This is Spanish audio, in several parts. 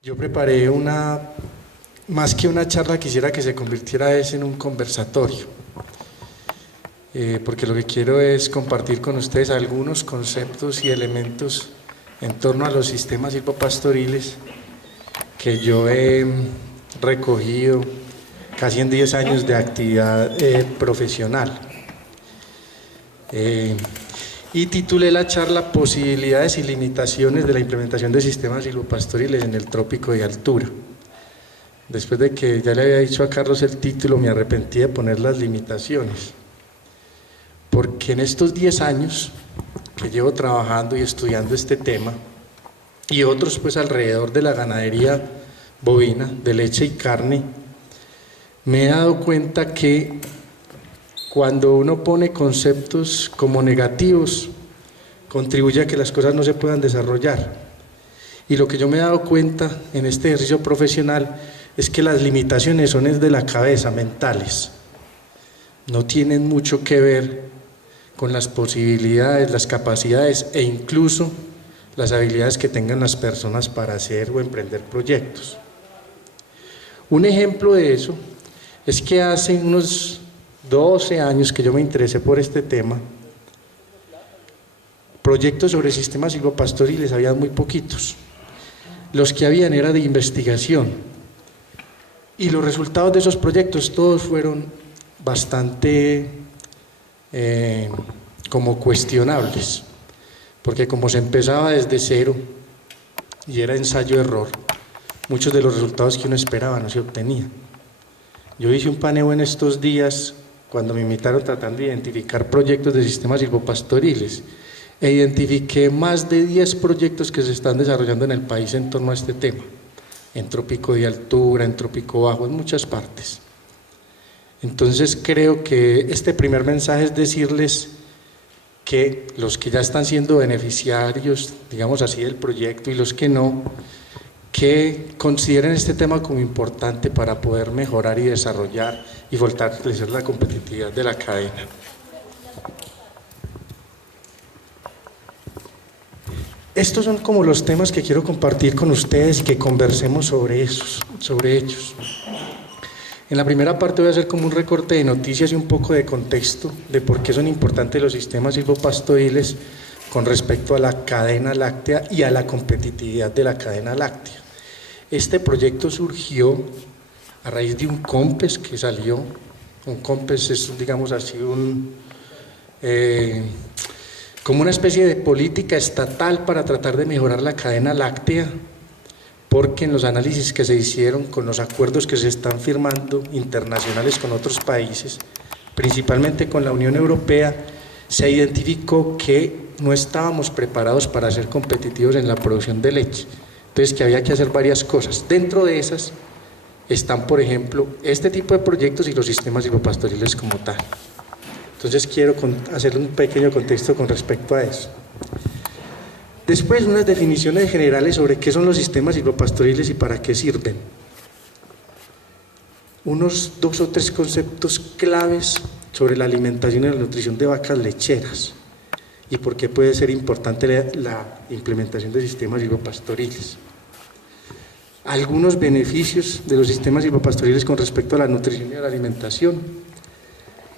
Yo preparé más que una charla, quisiera que se convirtiera en un conversatorio, porque lo que quiero es compartir con ustedes algunos conceptos y elementos en torno a los sistemas silvopastoriles que yo he recogido casi en 10 años de actividad profesional. Y titulé la charla Posibilidades y limitaciones de la implementación de sistemas silvopastoriles en el trópico de altura. Después de que ya le había dicho a Carlos el título, me arrepentí de poner las limitaciones, porque en estos 10 años que llevo trabajando y estudiando este tema, y otros pues alrededor de la ganadería bovina, de leche y carne, me he dado cuenta que cuando uno pone conceptos como negativos, contribuye a que las cosas no se puedan desarrollar. Y lo que yo me he dado cuenta en este ejercicio profesional es que las limitaciones son de la cabeza, mentales. No tienen mucho que ver con las posibilidades, las capacidades e incluso las habilidades que tengan las personas para hacer o emprender proyectos. Un ejemplo de eso es que hace unos 12 años que yo me interesé por este tema, proyectos sobre sistemas silvopastoriles había muy poquitos. Los que habían era de investigación y los resultados de esos proyectos todos fueron bastante como cuestionables, porque como se empezaba desde cero y era ensayo-error, muchos de los resultados que uno esperaba no se obtenían. Yo hice un paneo en estos días cuando me invitaron tratando de identificar proyectos de sistemas silvopastoriles, e identifiqué más de 10 proyectos que se están desarrollando en el país en torno a este tema, en trópico de altura, en trópico bajo, en muchas partes. Entonces creo que este primer mensaje es decirles que los que ya están siendo beneficiarios, digamos así, del proyecto y los que no, que consideren este tema como importante para poder mejorar y desarrollar y fortalecer la competitividad de la cadena. Estos son como los temas que quiero compartir con ustedes y que conversemos sobre ellos. En la primera parte voy a hacer como un recorte de noticias y un poco de contexto de por qué son importantes los sistemas silvopastoriles con respecto a la cadena láctea y a la competitividad de la cadena láctea. Este proyecto surgió a raíz de un COMPES que salió. Un COMPES es, digamos así, como una especie de política estatal para tratar de mejorar la cadena láctea, porque en los análisis que se hicieron con los acuerdos que se están firmando internacionales con otros países, principalmente con la Unión Europea, se identificó que no estábamos preparados para ser competitivos en la producción de leche. Entonces, que había que hacer varias cosas. Dentro de esas están, por ejemplo, este tipo de proyectos y los sistemas silvopastoriles como tal. Entonces, quiero hacer un pequeño contexto con respecto a eso. Después, unas definiciones generales sobre qué son los sistemas silvopastoriles y para qué sirven. Unos 2 o 3 conceptos claves sobre la alimentación y la nutrición de vacas lecheras y por qué puede ser importante la implementación de sistemas silvopastoriles. Algunos beneficios de los sistemas silvopastoriles con respecto a la nutrición y a la alimentación,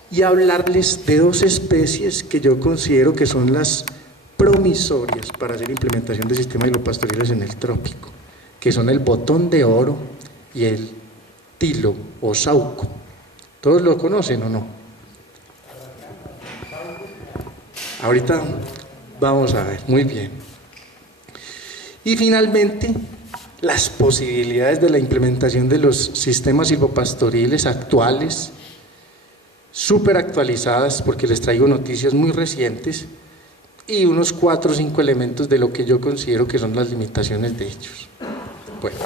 y hablarles de 2 especies que yo considero que son las promisorias para hacer implementación de sistemas silvopastoriles en el trópico, que son el botón de oro y el tilo o sauco. ¿Todos lo conocen o no? Ahorita vamos a ver, muy bien. Y finalmente, las posibilidades de la implementación de los sistemas silvopastoriles actuales, súper actualizadas, porque les traigo noticias muy recientes, y unos 4 o 5 elementos de lo que yo considero que son las limitaciones de ellos. Bueno,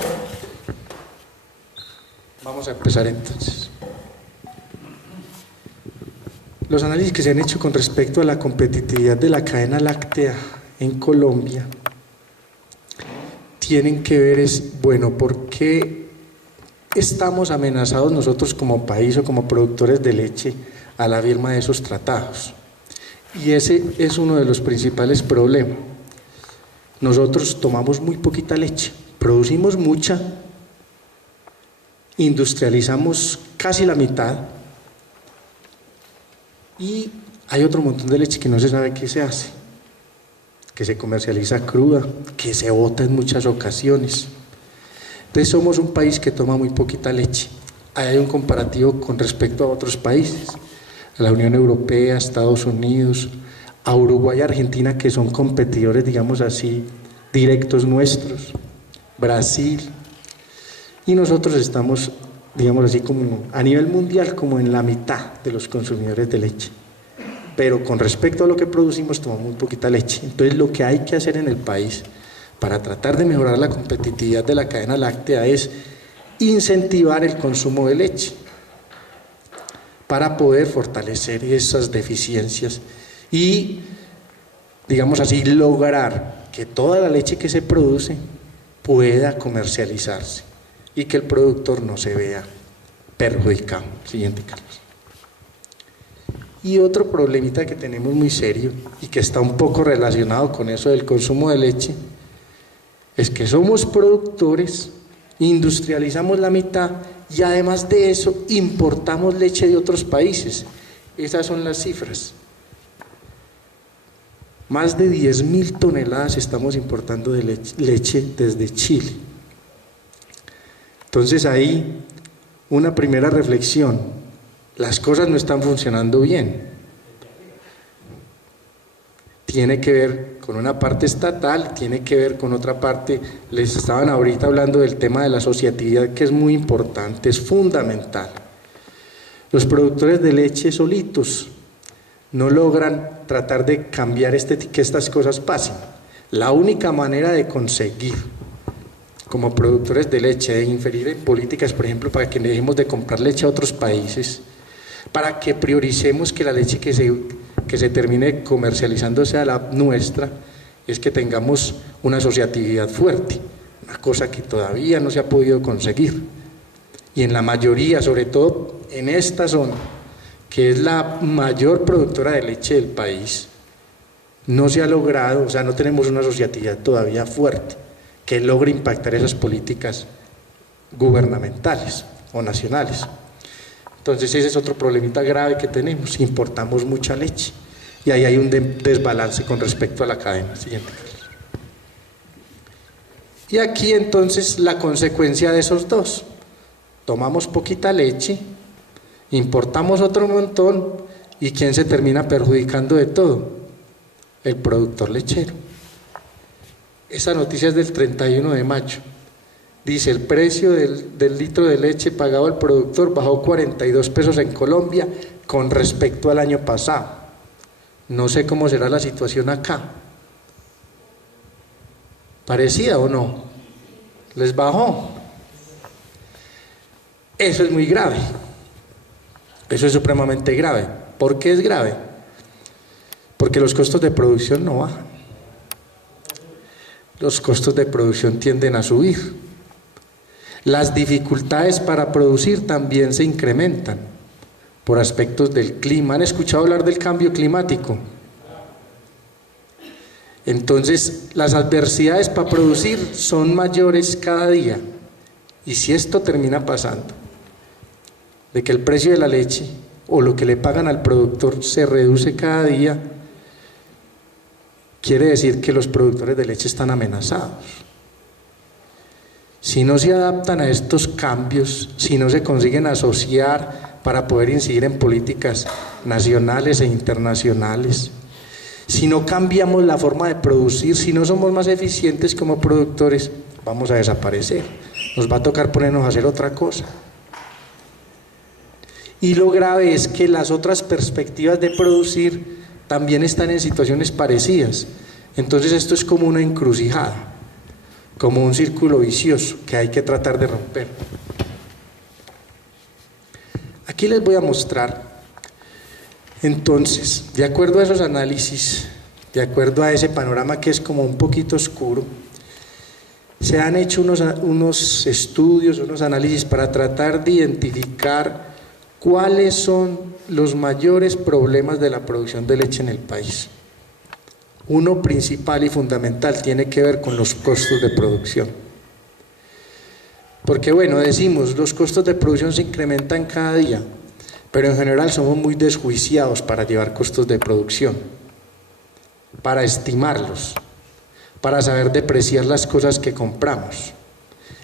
vamos a empezar entonces. Los análisis que se han hecho con respecto a la competitividad de la cadena láctea en Colombia tienen que ver ¿por qué estamos amenazados nosotros como país o como productores de leche a la firma de esos tratados? Y ese es uno de los principales problemas. Nosotros tomamos muy poquita leche, producimos mucha, industrializamos casi la mitad y hay otro montón de leche que no se sabe qué se hace, que se comercializa cruda, que se bota en muchas ocasiones. Entonces somos un país que toma muy poquita leche. Ahí hay un comparativo con respecto a otros países, a la Unión Europea, a Estados Unidos, a Uruguay y Argentina, que son competidores, digamos así, directos nuestros, Brasil, y nosotros estamos, digamos así, como a nivel mundial, como en la mitad de los consumidores de leche. Pero con respecto a lo que producimos, tomamos muy poquita leche. Entonces lo que hay que hacer en el país para tratar de mejorar la competitividad de la cadena láctea es incentivar el consumo de leche para poder fortalecer esas deficiencias y, digamos así, lograr que toda la leche que se produce pueda comercializarse y que el productor no se vea perjudicado. Siguiente, Carlos. Y otro problemita que tenemos muy serio y que está un poco relacionado con eso del consumo de leche es que somos productores, industrializamos la mitad y además de eso importamos leche de otros países. Esas son las cifras. Más de 10.000 toneladas estamos importando de leche desde Chile. Entonces ahí una primera reflexión. Las cosas no están funcionando bien. Tiene que ver con una parte estatal, tiene que ver con otra parte. Les estaban ahorita hablando del tema de la asociatividad, que es muy importante, es fundamental. Los productores de leche solitos no logran tratar de cambiar que estas cosas pasen. La única manera de conseguir, como productores de leche, de inferir en políticas, por ejemplo, para que dejemos de comprar leche a otros países, para que prioricemos que la leche que se termine comercializando sea la nuestra, es que tengamos una asociatividad fuerte, una cosa que todavía no se ha podido conseguir. Y en la mayoría, sobre todo en esta zona, que es la mayor productora de leche del país, no se ha logrado, o sea, no tenemos una asociatividad todavía fuerte que logre impactar esas políticas gubernamentales o nacionales. Entonces ese es otro problemita grave que tenemos, importamos mucha leche y ahí hay un desbalance con respecto a la cadena. Siguiente. Y aquí entonces la consecuencia de esos dos, tomamos poquita leche, importamos otro montón y ¿quién se termina perjudicando de todo? El productor lechero. Esa noticia es del 31 de mayo. Dice, el precio del litro de leche pagado al productor bajó 42 pesos en Colombia con respecto al año pasado. No sé cómo será la situación acá. ¿Parecida o no? ¿Les bajó? Eso es muy grave. Eso es supremamente grave. ¿Por qué es grave? Porque los costos de producción no bajan. Los costos de producción tienden a subir. Las dificultades para producir también se incrementan por aspectos del clima. ¿Han escuchado hablar del cambio climático? Entonces, las adversidades para producir son mayores cada día. Y si esto termina pasando, de que el precio de la leche o lo que le pagan al productor se reduce cada día, quiere decir que los productores de leche están amenazados. Si no se adaptan a estos cambios, si no se consiguen asociar para poder incidir en políticas nacionales e internacionales, si no cambiamos la forma de producir, si no somos más eficientes como productores, vamos a desaparecer. Nos va a tocar ponernos a hacer otra cosa. Y lo grave es que las otras perspectivas de producir también están en situaciones parecidas. Entonces esto es como una encrucijada, como un círculo vicioso que hay que tratar de romper. Aquí les voy a mostrar, entonces, de acuerdo a esos análisis, de acuerdo a ese panorama que es como un poquito oscuro, se han hecho unos estudios, unos análisis para tratar de identificar cuáles son los mayores problemas de la producción de leche en el país. Uno principal y fundamental tiene que ver con los costos de producción. Porque bueno, decimos, los costos de producción se incrementan cada día, pero en general somos muy desjuiciados para llevar costos de producción, para estimarlos, para saber depreciar las cosas que compramos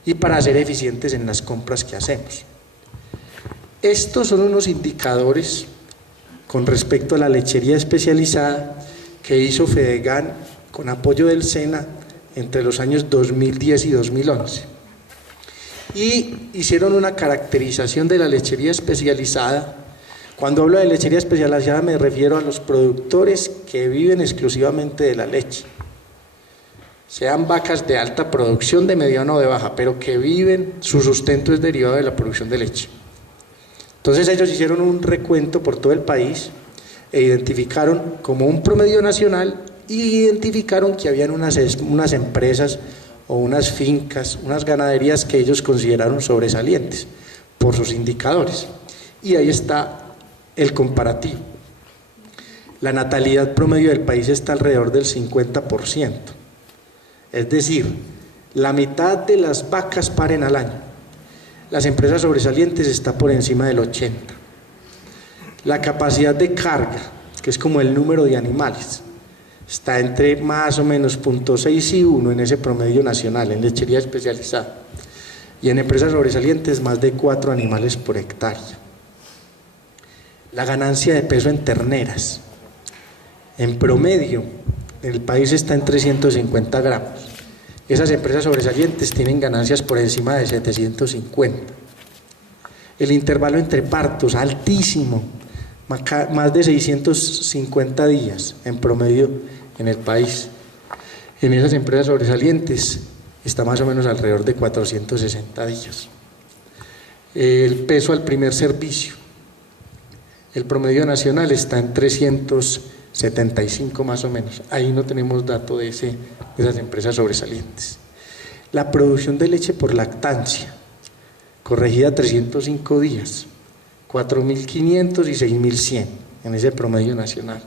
y para ser eficientes en las compras que hacemos. Estos son unos indicadores con respecto a la lechería especializada que hizo Fedegan con apoyo del SENA entre los años 2010 y 2011. Y hicieron una caracterización de la lechería especializada. Cuando hablo de lechería especializada me refiero a los productores que viven exclusivamente de la leche, sean vacas de alta producción, de mediana o de baja, pero que viven, su sustento es derivado de la producción de leche. Entonces ellos hicieron un recuento por todo el país e identificaron como un promedio nacional y identificaron que habían unas empresas o unas fincas, unas ganaderías que ellos consideraron sobresalientes por sus indicadores. Y ahí está el comparativo. La natalidad promedio del país está alrededor del 50%. Es decir, la mitad de las vacas paren al año. Las empresas sobresalientes está por encima del 80%. La capacidad de carga, que es como el número de animales, está entre más o menos 0.6 y 1 en ese promedio nacional, en lechería especializada. Y en empresas sobresalientes, más de 4 animales por hectárea. La ganancia de peso en terneras, en promedio, en el país está en 350 gramos. Esas empresas sobresalientes tienen ganancias por encima de 750. El intervalo entre partos, altísimo, más de 650 días en promedio en el país. En esas empresas sobresalientes está más o menos alrededor de 460 días. El peso al primer servicio, el promedio nacional está en 375 más o menos. Ahí no tenemos dato de esas empresas sobresalientes. La producción de leche por lactancia, corregida 305 días, 4.500 y 6.100 en ese promedio nacional,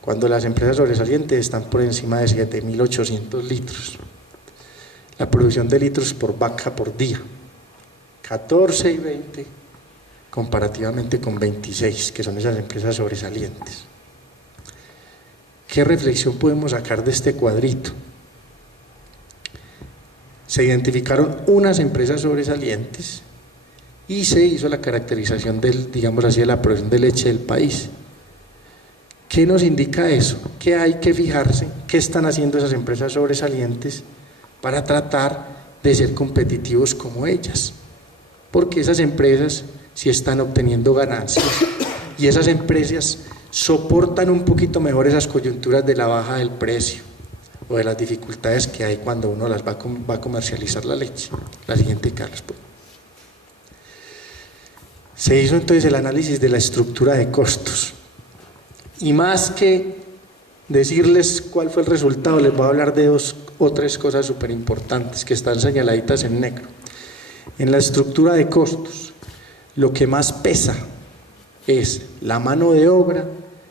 cuando las empresas sobresalientes están por encima de 7.800 litros. La producción de litros por vaca por día, 14 y 20, comparativamente con 26, que son esas empresas sobresalientes. ¿Qué reflexión podemos sacar de este cuadrito? Se identificaron unas empresas sobresalientes y se hizo la caracterización digamos así, de la producción de leche del país. ¿Qué nos indica eso? ¿Qué hay que fijarse? ¿Qué están haciendo esas empresas sobresalientes para tratar de ser competitivos como ellas? Porque esas empresas sí están obteniendo ganancias y esas empresas soportan un poquito mejor esas coyunturas de la baja del precio o de las dificultades que hay cuando uno va a comercializar la leche. La siguiente, Carlos. Se hizo entonces el análisis de la estructura de costos y más que decirles cuál fue el resultado, les voy a hablar de 2 o 3 cosas súper importantes que están señaladitas en negro. En la estructura de costos, lo que más pesa es la mano de obra,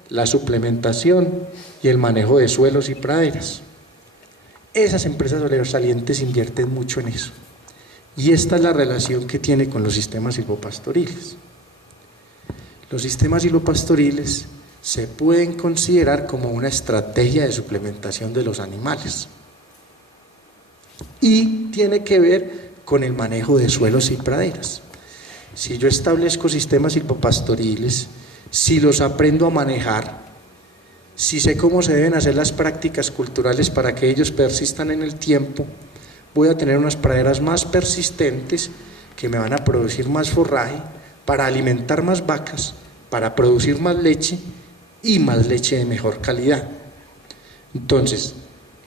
la suplementación y el manejo de suelos y praderas. Esas empresas sobresalientes invierten mucho en eso. Y esta es la relación que tiene con los sistemas silvopastoriles. Los sistemas silvopastoriles se pueden considerar como una estrategia de suplementación de los animales. Y tiene que ver con el manejo de suelos y praderas. Si yo establezco sistemas silvopastoriles, si los aprendo a manejar, si sé cómo se deben hacer las prácticas culturales para que ellos persistan en el tiempo, voy a tener unas praderas más persistentes que me van a producir más forraje para alimentar más vacas, para producir más leche y más leche de mejor calidad. Entonces,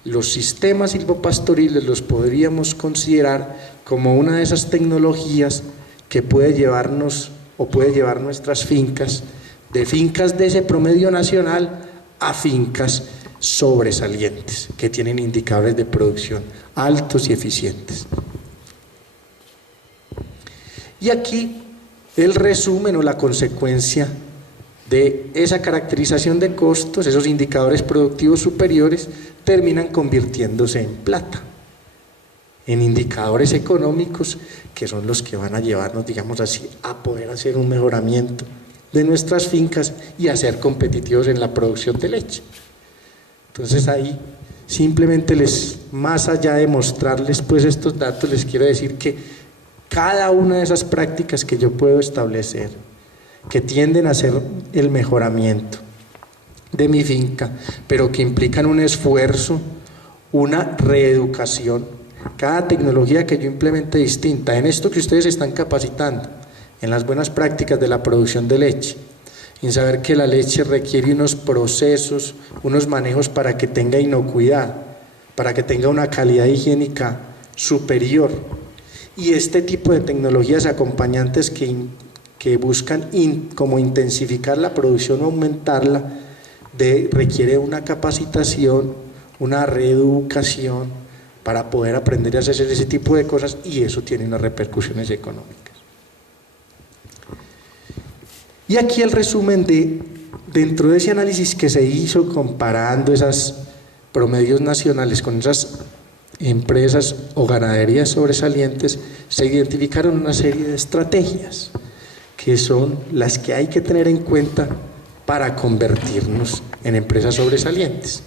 los sistemas silvopastoriles los podríamos considerar como una de esas tecnologías que puede llevarnos o puede llevar nuestras fincas de ese promedio nacional a fincas sobresalientes que tienen indicadores de producción altos y eficientes. Y aquí el resumen o la consecuencia de esa caracterización de costos, esos indicadores productivos superiores, terminan convirtiéndose en plata. en indicadores económicos que son los que van a llevarnos, digamos así, a poder hacer un mejoramiento de nuestras fincas y a ser competitivos en la producción de leche. Entonces ahí simplemente más allá de mostrarles pues estos datos, les quiero decir que cada una de esas prácticas que yo puedo establecer, que tienden a ser el mejoramiento de mi finca, pero que implican un esfuerzo, una reeducación, cada tecnología que yo implemente distinta, en esto que ustedes están capacitando, en las buenas prácticas de la producción de leche, en saber que la leche requiere unos procesos, unos manejos para que tenga inocuidad, para que tenga una calidad higiénica superior, y este tipo de tecnologías acompañantes que buscan como intensificar la producción o aumentarla, requiere una capacitación, una reeducación para poder aprender a hacer ese tipo de cosas, y eso tiene unas repercusiones económicas. Y aquí el resumen dentro de ese análisis que se hizo comparando esos promedios nacionales con esas empresas o ganaderías sobresalientes, se identificaron una serie de estrategias que son las que hay que tener en cuenta para convertirnos en empresas sobresalientes.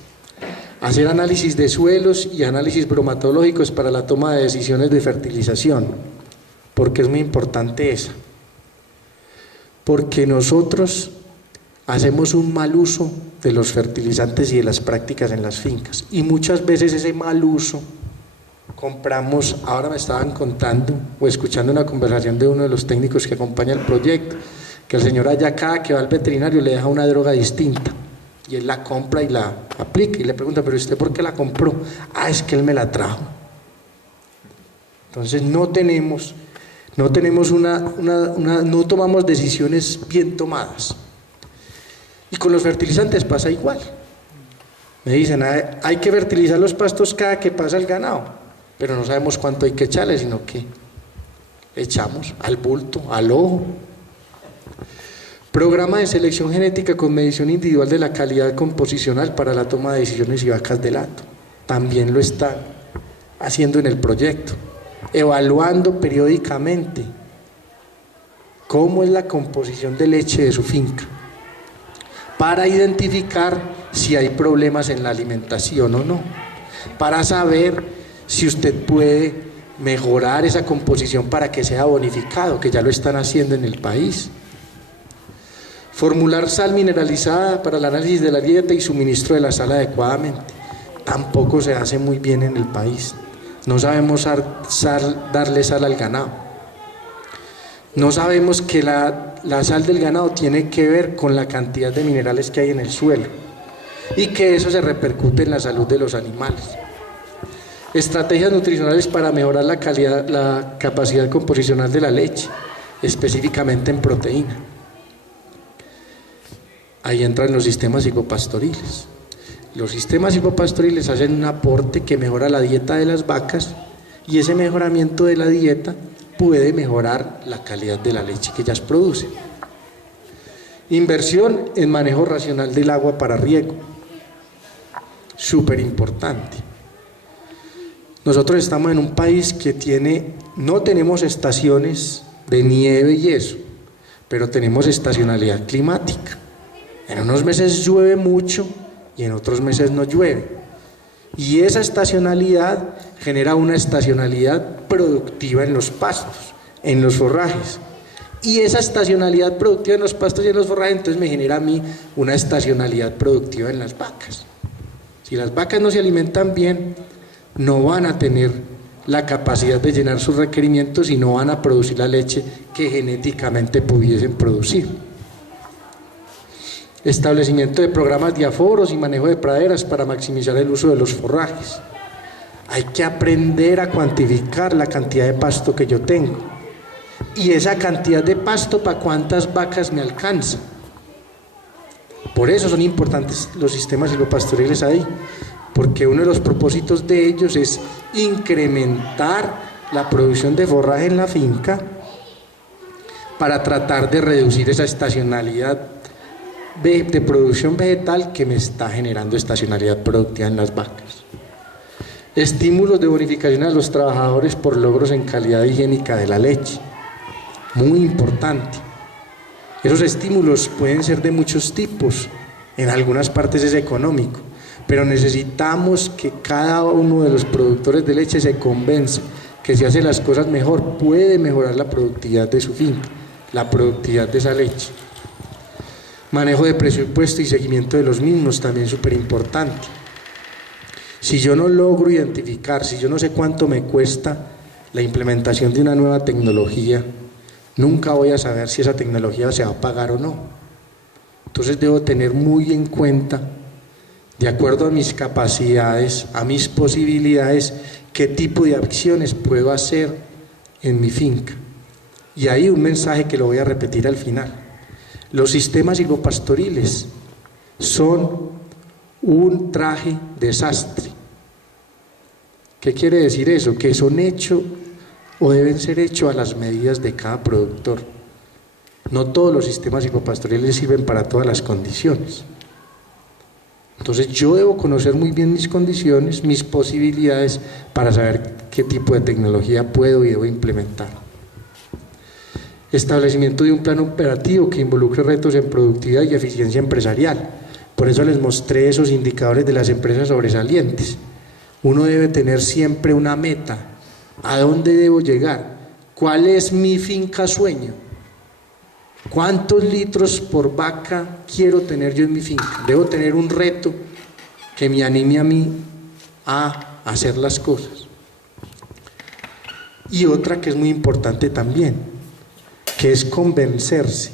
Hacer análisis de suelos y análisis bromatológicos para la toma de decisiones de fertilización, porque es muy importante esa. Porque nosotros hacemos un mal uso de los fertilizantes y de las prácticas en las fincas, y muchas veces ese mal uso compramos. Ahora me estaban contando o escuchando una conversación de uno de los técnicos que acompaña el proyecto, que el señor allá cada que va al veterinario le deja una droga distinta y él la compra y la aplica, y le pregunta, ¿pero usted por qué la compró? Ah, es que él me la trajo. Entonces no tomamos decisiones bien tomadas. Y con los fertilizantes pasa igual. Me dicen, hay que fertilizar los pastos cada que pasa el ganado, pero no sabemos cuánto hay que echarle, sino que echamos al bulto, al ojo. Programa de selección genética con medición individual de la calidad composicional para la toma de decisiones y vacas de lato. También lo están haciendo en el proyecto, evaluando periódicamente cómo es la composición de leche de su finca, para identificar si hay problemas en la alimentación o no, para saber si usted puede mejorar esa composición para que sea bonificado, que ya lo están haciendo en el país. Formular sal mineralizada para el análisis de la dieta y suministro de la sal adecuadamente. Tampoco se hace muy bien en el país. No sabemos darle sal al ganado. No sabemos que la sal del ganado tiene que ver con la cantidad de minerales que hay en el suelo y que eso se repercute en la salud de los animales. Estrategias nutricionales para mejorar la calidad, la capacidad composicional de la leche, específicamente en proteína. Ahí entran los sistemas hipopastoriles. Los sistemas hipopastoriles hacen un aporte que mejora la dieta de las vacas, y ese mejoramiento de la dieta puede mejorar la calidad de la leche que ellas producen. Inversión en manejo racional del agua para riego, súper importante. Nosotros estamos en un país que no tenemos estaciones de nieve y eso, pero tenemos estacionalidad climática. En unos meses llueve mucho y en otros meses no llueve. Y esa estacionalidad genera una estacionalidad productiva en los pastos, en los forrajes. Y esa estacionalidad productiva en los pastos y en los forrajes entonces me genera a mí una estacionalidad productiva en las vacas. Si las vacas no se alimentan bien, no van a tener la capacidad de llenar sus requerimientos y no van a producir la leche que genéticamente pudiesen producir. Establecimiento de programas de aforos y manejo de praderas para maximizar el uso de los forrajes. Hay que aprender a cuantificar la cantidad de pasto que yo tengo, y esa cantidad de pasto para cuántas vacas me alcanza. Por eso son importantes los sistemas silvopastoriles ahí, porque uno de los propósitos de ellos es incrementar la producción de forraje en la finca para tratar de reducir esa estacionalidad de producción vegetal que me está generando estacionalidad productiva en las vacas. Estímulos de bonificación a los trabajadores por logros en calidad higiénica de la leche. Muy importante. Esos estímulos pueden ser de muchos tipos. En algunas partes es económico, pero necesitamos que cada uno de los productores de leche se convenza que si hace las cosas mejor, puede mejorar la productividad de su finca, la productividad de esa leche. Manejo de presupuesto y seguimiento de los mismos, también súper importante. Si yo no logro identificar, si yo no sé cuánto me cuesta la implementación de una nueva tecnología, nunca voy a saber si esa tecnología se va a pagar o no. Entonces debo tener muy en cuenta, de acuerdo a mis capacidades, a mis posibilidades, qué tipo de acciones puedo hacer en mi finca. Y ahí un mensaje que lo voy a repetir al final. Los sistemas silvopastoriles son un traje desastre. ¿Qué quiere decir eso? Que son hechos o deben ser hechos a las medidas de cada productor. No todos los sistemas silvopastoriles sirven para todas las condiciones. Entonces yo debo conocer muy bien mis condiciones, mis posibilidades, para saber qué tipo de tecnología puedo y debo implementar. Establecimiento de un plan operativo que involucre retos en productividad y eficiencia empresarial. Por eso les mostré esos indicadores de las empresas sobresalientes. Uno debe tener siempre una meta. ¿A dónde debo llegar? ¿Cuál es mi finca sueño? ¿Cuántos litros por vaca quiero tener yo en mi finca? Debo tener un reto que me anime a mí a hacer las cosas. Y otra que es muy importante también, que es convencerse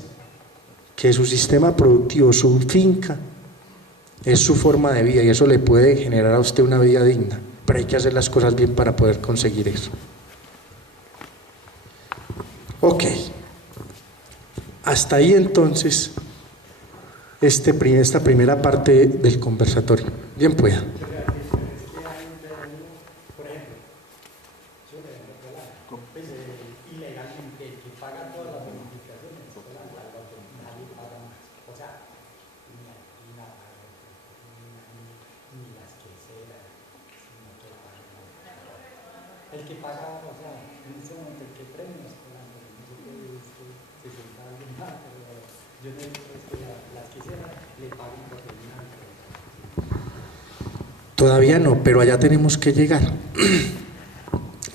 que su sistema productivo, su finca, es su forma de vida y eso le puede generar a usted una vida digna, pero hay que hacer las cosas bien para poder conseguir eso. Ok, hasta ahí entonces esta primera parte del conversatorio. Bien pueda. El que paga, o sea, en ese momento el que premia es pagando, no sé qué se sienta alguien más, pero yo no digo que las que hicieran le paguen por terminar. Todavía no, pero allá tenemos que llegar.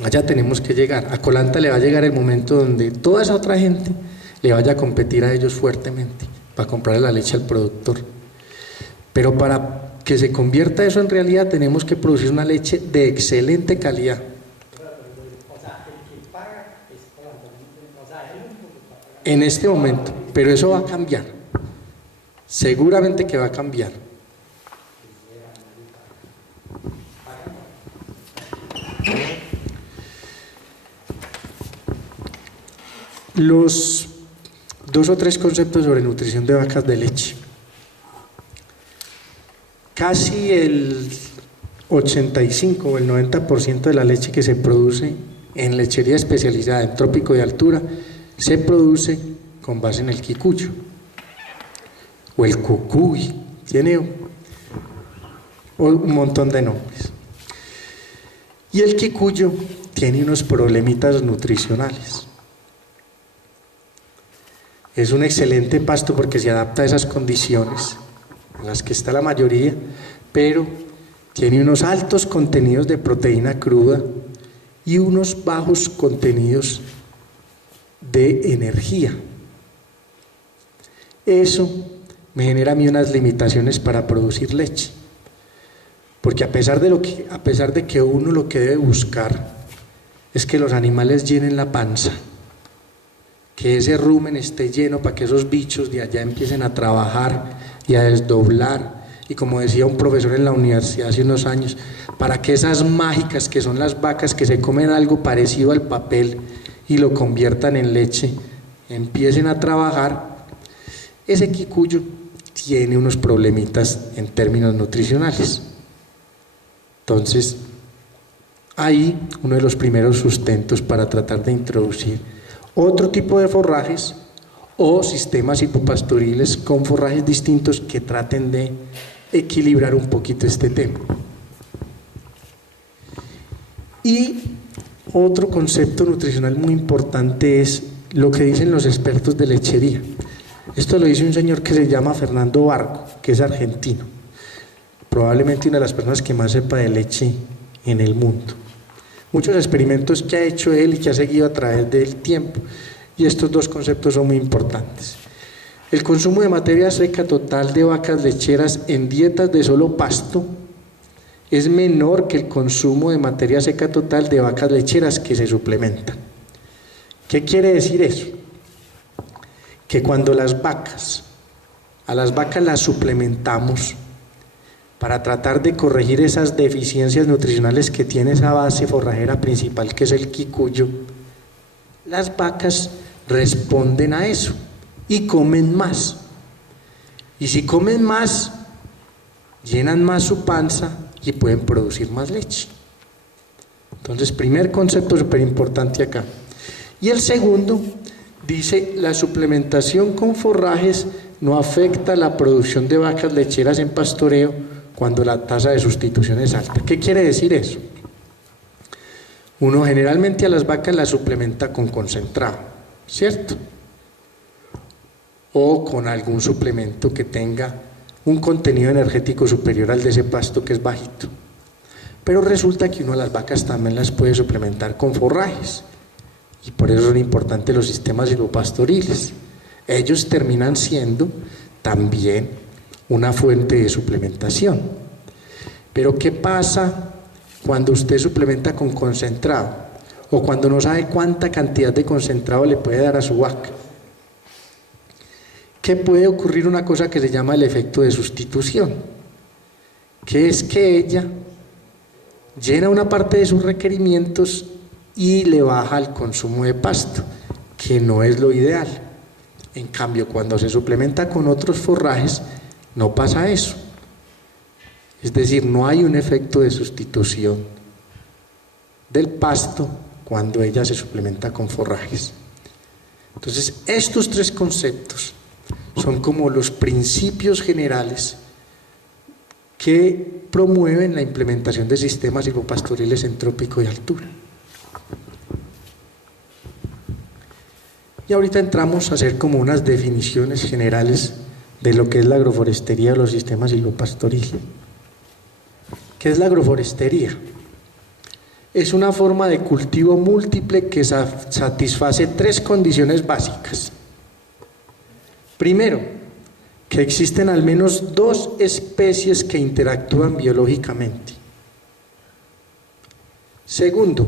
Allá tenemos que llegar. A Colanta le va a llegar el momento donde toda esa otra gente le vaya a competir a ellos fuertemente para comprarle la leche al productor. Pero para que se convierta eso en realidad tenemos que producir una leche de excelente calidad. En este momento, pero eso va a cambiar, seguramente que va a cambiar. Los 2 o 3 conceptos sobre nutrición de vacas de leche. Casi el 85 o el 90% de la leche que se produce en lechería especializada en trópico de altura se produce con base en el quicuyo o el cucuy, tiene un montón de nombres. Y el quicuyo tiene unos problemitas nutricionales. Es un excelente pasto porque se adapta a esas condiciones en las que está la mayoría, pero tiene unos altos contenidos de proteína cruda y unos bajos contenidos de energía. Eso me genera a mí unas limitaciones para producir leche, porque a pesar de que uno lo que debe buscar es que los animales llenen la panza, que ese rumen esté lleno para que esos bichos de allá empiecen a trabajar y a desdoblar, y como decía un profesor en la universidad hace unos años, para que esas mágicas que son las vacas que se comen algo parecido al papel y lo conviertan en leche, empiecen a trabajar, ese quicuyo tiene unos problemitas en términos nutricionales. Entonces, ahí uno de los primeros sustentos para tratar de introducir otro tipo de forrajes o sistemas hipopastoriles con forrajes distintos que traten de equilibrar un poquito este tema. Y otro concepto nutricional muy importante es lo que dicen los expertos de lechería. Esto lo dice un señor que se llama Fernando Barco, que es argentino, probablemente una de las personas que más sepa de leche en el mundo. Muchos experimentos que ha hecho él y que ha seguido a través del tiempo, y estos dos conceptos son muy importantes. El consumo de materia seca total de vacas lecheras en dietas de solo pasto es menor que el consumo de materia seca total de vacas lecheras que se suplementan. ¿Qué quiere decir eso? Que cuando a las vacas las suplementamos para tratar de corregir esas deficiencias nutricionales que tiene esa base forrajera principal, que es el quicuyo, las vacas responden a eso y comen más. Y si comen más, llenan más su panza y pueden producir más leche. Entonces, primer concepto súper importante acá. Y el segundo dice: la suplementación con forrajes no afecta la producción de vacas lecheras en pastoreo cuando la tasa de sustitución es alta. ¿Qué quiere decir eso? Uno generalmente a las vacas las suplementa con concentrado, ¿cierto? O con algún suplemento que tenga un contenido energético superior al de ese pasto, que es bajito. Pero resulta que uno a las vacas también las puede suplementar con forrajes, y por eso son importantes los sistemas silvopastoriles. Ellos terminan siendo también una fuente de suplementación. Pero ¿qué pasa cuando usted suplementa con concentrado? O cuando no sabe cuánta cantidad de concentrado le puede dar a su vaca. Que puede ocurrir una cosa que se llama el efecto de sustitución, que es que ella llena una parte de sus requerimientos y le baja el consumo de pasto, que no es lo ideal. En cambio, cuando se suplementa con otros forrajes, no pasa eso. Es decir, no hay un efecto de sustitución del pasto cuando ella se suplementa con forrajes. Entonces, estos tres conceptos son como los principios generales que promueven la implementación de sistemas silvopastoriles en trópico y altura. Y ahorita entramos a hacer como unas definiciones generales de lo que es la agroforestería o los sistemas silvopastoriles. ¿Qué es la agroforestería? Es una forma de cultivo múltiple que satisface tres condiciones básicas. Primero, que existen al menos dos especies que interactúan biológicamente. Segundo,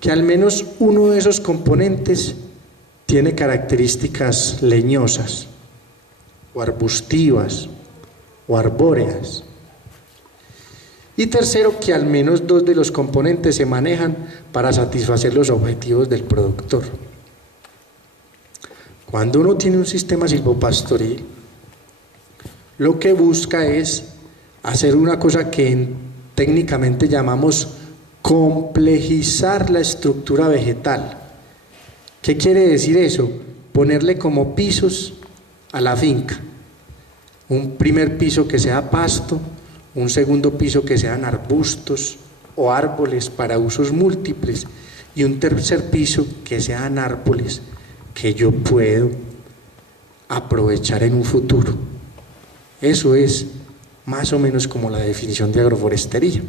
que al menos uno de esos componentes tiene características leñosas, o arbustivas, o arbóreas. Y tercero, que al menos dos de los componentes se manejan para satisfacer los objetivos del productor. Cuando uno tiene un sistema silvopastoril, lo que busca es hacer una cosa que técnicamente llamamos complejizar la estructura vegetal. ¿Qué quiere decir eso? Ponerle como pisos a la finca. Un primer piso que sea pasto, un segundo piso que sean arbustos o árboles para usos múltiples, y un tercer piso que sean árboles que yo puedo aprovechar en un futuro. Eso es más o menos como la definición de agroforestería.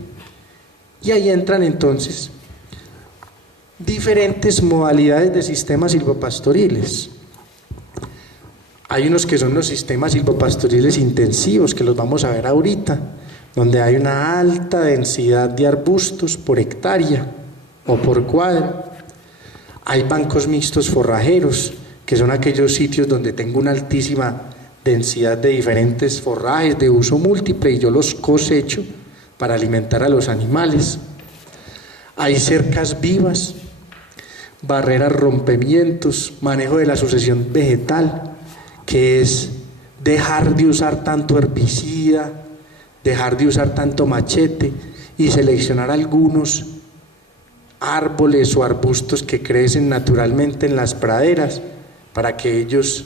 Y ahí entran entonces diferentes modalidades de sistemas silvopastoriles. Hay unos que son los sistemas silvopastoriles intensivos, que los vamos a ver ahorita, donde hay una alta densidad de arbustos por hectárea o por cuadra. Hay bancos mixtos forrajeros, que son aquellos sitios donde tengo una altísima densidad de diferentes forrajes de uso múltiple y yo los cosecho para alimentar a los animales. Hay cercas vivas, barreras rompimientos, manejo de la sucesión vegetal, que es dejar de usar tanto herbicida, dejar de usar tanto machete y seleccionar algunos árboles o arbustos que crecen naturalmente en las praderas para que ellos,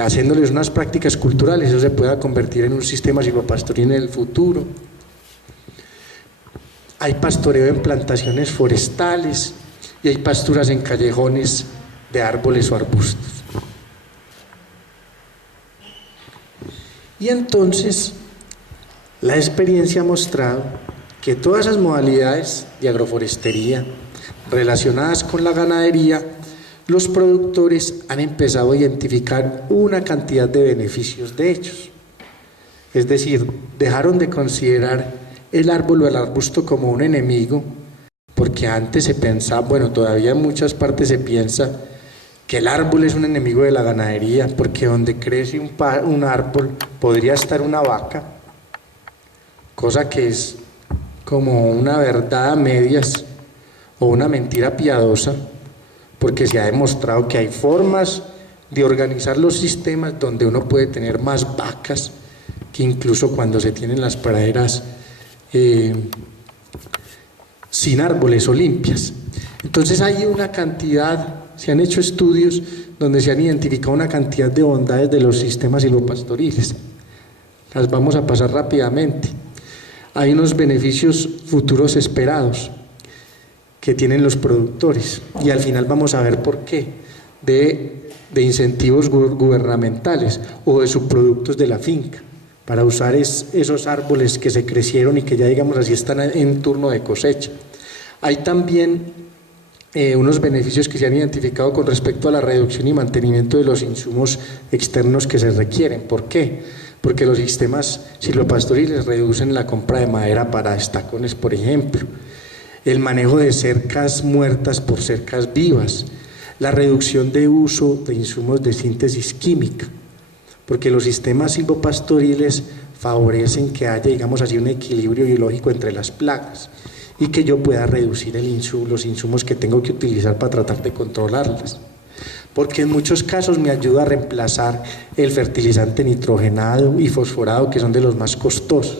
haciéndoles unas prácticas culturales, eso se pueda convertir en un sistema silvopastoril en el futuro. hay pastoreo en plantaciones forestales y hay pasturas en callejones de árboles o arbustos. Y entonces la experiencia ha mostrado que todas esas modalidades de agroforestería relacionadas con la ganadería, los productores han empezado a identificar una cantidad de beneficios de ellos. Es decir, dejaron de considerar el árbol o el arbusto como un enemigo, porque antes se pensaba, bueno, todavía en muchas partes se piensa que el árbol es un enemigo de la ganadería, porque donde crece un árbol podría estar una vaca, cosa que es como una verdad a medias o una mentira piadosa, porque se ha demostrado que hay formas de organizar los sistemas donde uno puede tener más vacas que incluso cuando se tienen las praderas sin árboles o limpias. Entonces hay una cantidad, se han hecho estudios donde se han identificado una cantidad de bondades de los sistemas silvopastoriles. Las vamos a pasar rápidamente. Hay unos beneficios futuros esperados que tienen los productores y al final vamos a ver por qué, de incentivos gubernamentales o de subproductos de la finca para usar esos árboles que se crecieron y que ya, digamos así, están en turno de cosecha. Hay también unos beneficios que se han identificado con respecto a la reducción y mantenimiento de los insumos externos que se requieren. ¿Por qué? Porque los sistemas silvopastoriles reducen la compra de madera para estacones, por ejemplo, el manejo de cercas muertas por cercas vivas, la reducción de uso de insumos de síntesis química, porque los sistemas silvopastoriles favorecen que haya, digamos así, un equilibrio biológico entre las plagas y que yo pueda reducir los insumos que tengo que utilizar para tratar de controlarlas. Porque en muchos casos me ayuda a reemplazar el fertilizante nitrogenado y fosforado, que son de los más costosos.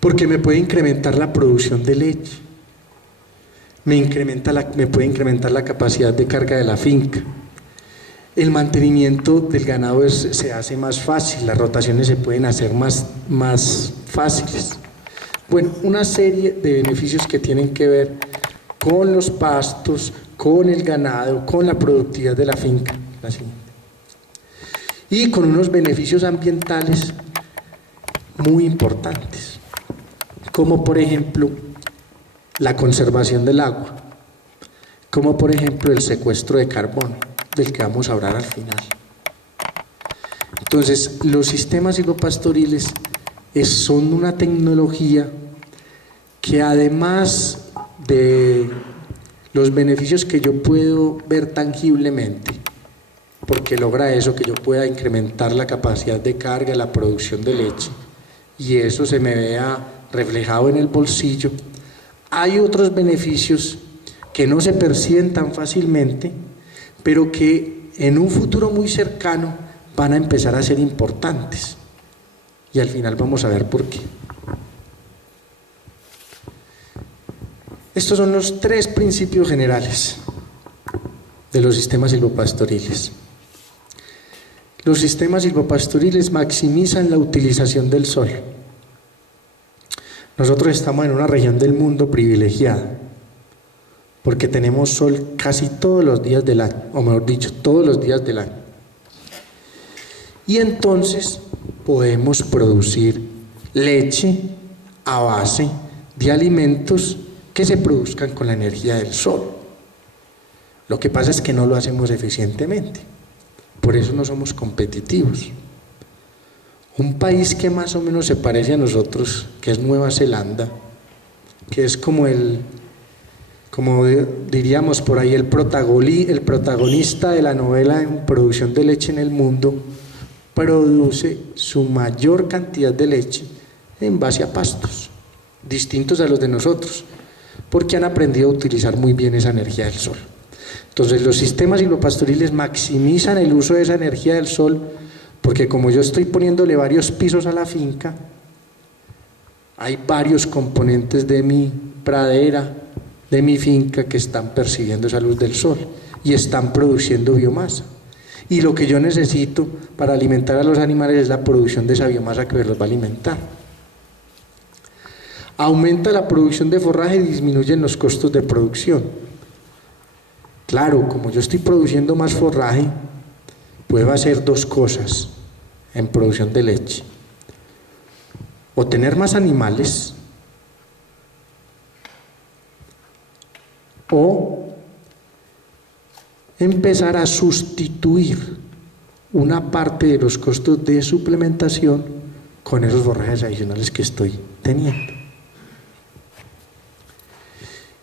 Porque me puede incrementar la producción de leche, me puede incrementar la capacidad de carga de la finca. El mantenimiento del ganado se hace más fácil, las rotaciones se pueden hacer más fáciles. Bueno, una serie de beneficios que tienen que ver con los pastos, con el ganado, con la productividad de la finca, la siguiente. Y con unos beneficios ambientales muy importantes, como por ejemplo la conservación del agua, como por ejemplo el secuestro de carbono, del que vamos a hablar al final. Entonces, los sistemas silvopastoriles son una tecnología que, además de los beneficios que yo puedo ver tangiblemente, porque logra eso, que yo pueda incrementar la capacidad de carga, la producción de leche, y eso se me vea reflejado en el bolsillo, hay otros beneficios que no se perciben tan fácilmente, pero que en un futuro muy cercano van a empezar a ser importantes, y al final vamos a ver por qué. Estos son los tres principios generales de los sistemas silvopastoriles. Los sistemas silvopastoriles maximizan la utilización del sol. Nosotros estamos en una región del mundo privilegiada, porque tenemos sol casi todos los días del año, o mejor dicho, todos los días del año. Y entonces podemos producir leche a base de alimentos que se produzcan con la energía del sol. Lo que pasa es que no lo hacemos eficientemente, por eso no somos competitivos. Un país que más o menos se parece a nosotros, que es Nueva Zelanda, que es como diríamos por ahí, el protagonista de la novela en producción de leche en el mundo, produce su mayor cantidad de leche en base a pastos, distintos a los de nosotros, porque han aprendido a utilizar muy bien esa energía del sol. Entonces los sistemas silvopastoriles maximizan el uso de esa energía del sol, porque como yo estoy poniéndole varios pisos a la finca, hay varios componentes de mi pradera, de mi finca, que están percibiendo esa luz del sol y están produciendo biomasa. Y lo que yo necesito para alimentar a los animales es la producción de esa biomasa que los va a alimentar. Aumenta la producción de forraje y disminuyen los costos de producción. Claro, como yo estoy produciendo más forraje, puedo hacer dos cosas en producción de leche: o tener más animales, o empezar a sustituir una parte de los costos de suplementación con esos forrajes adicionales que estoy teniendo.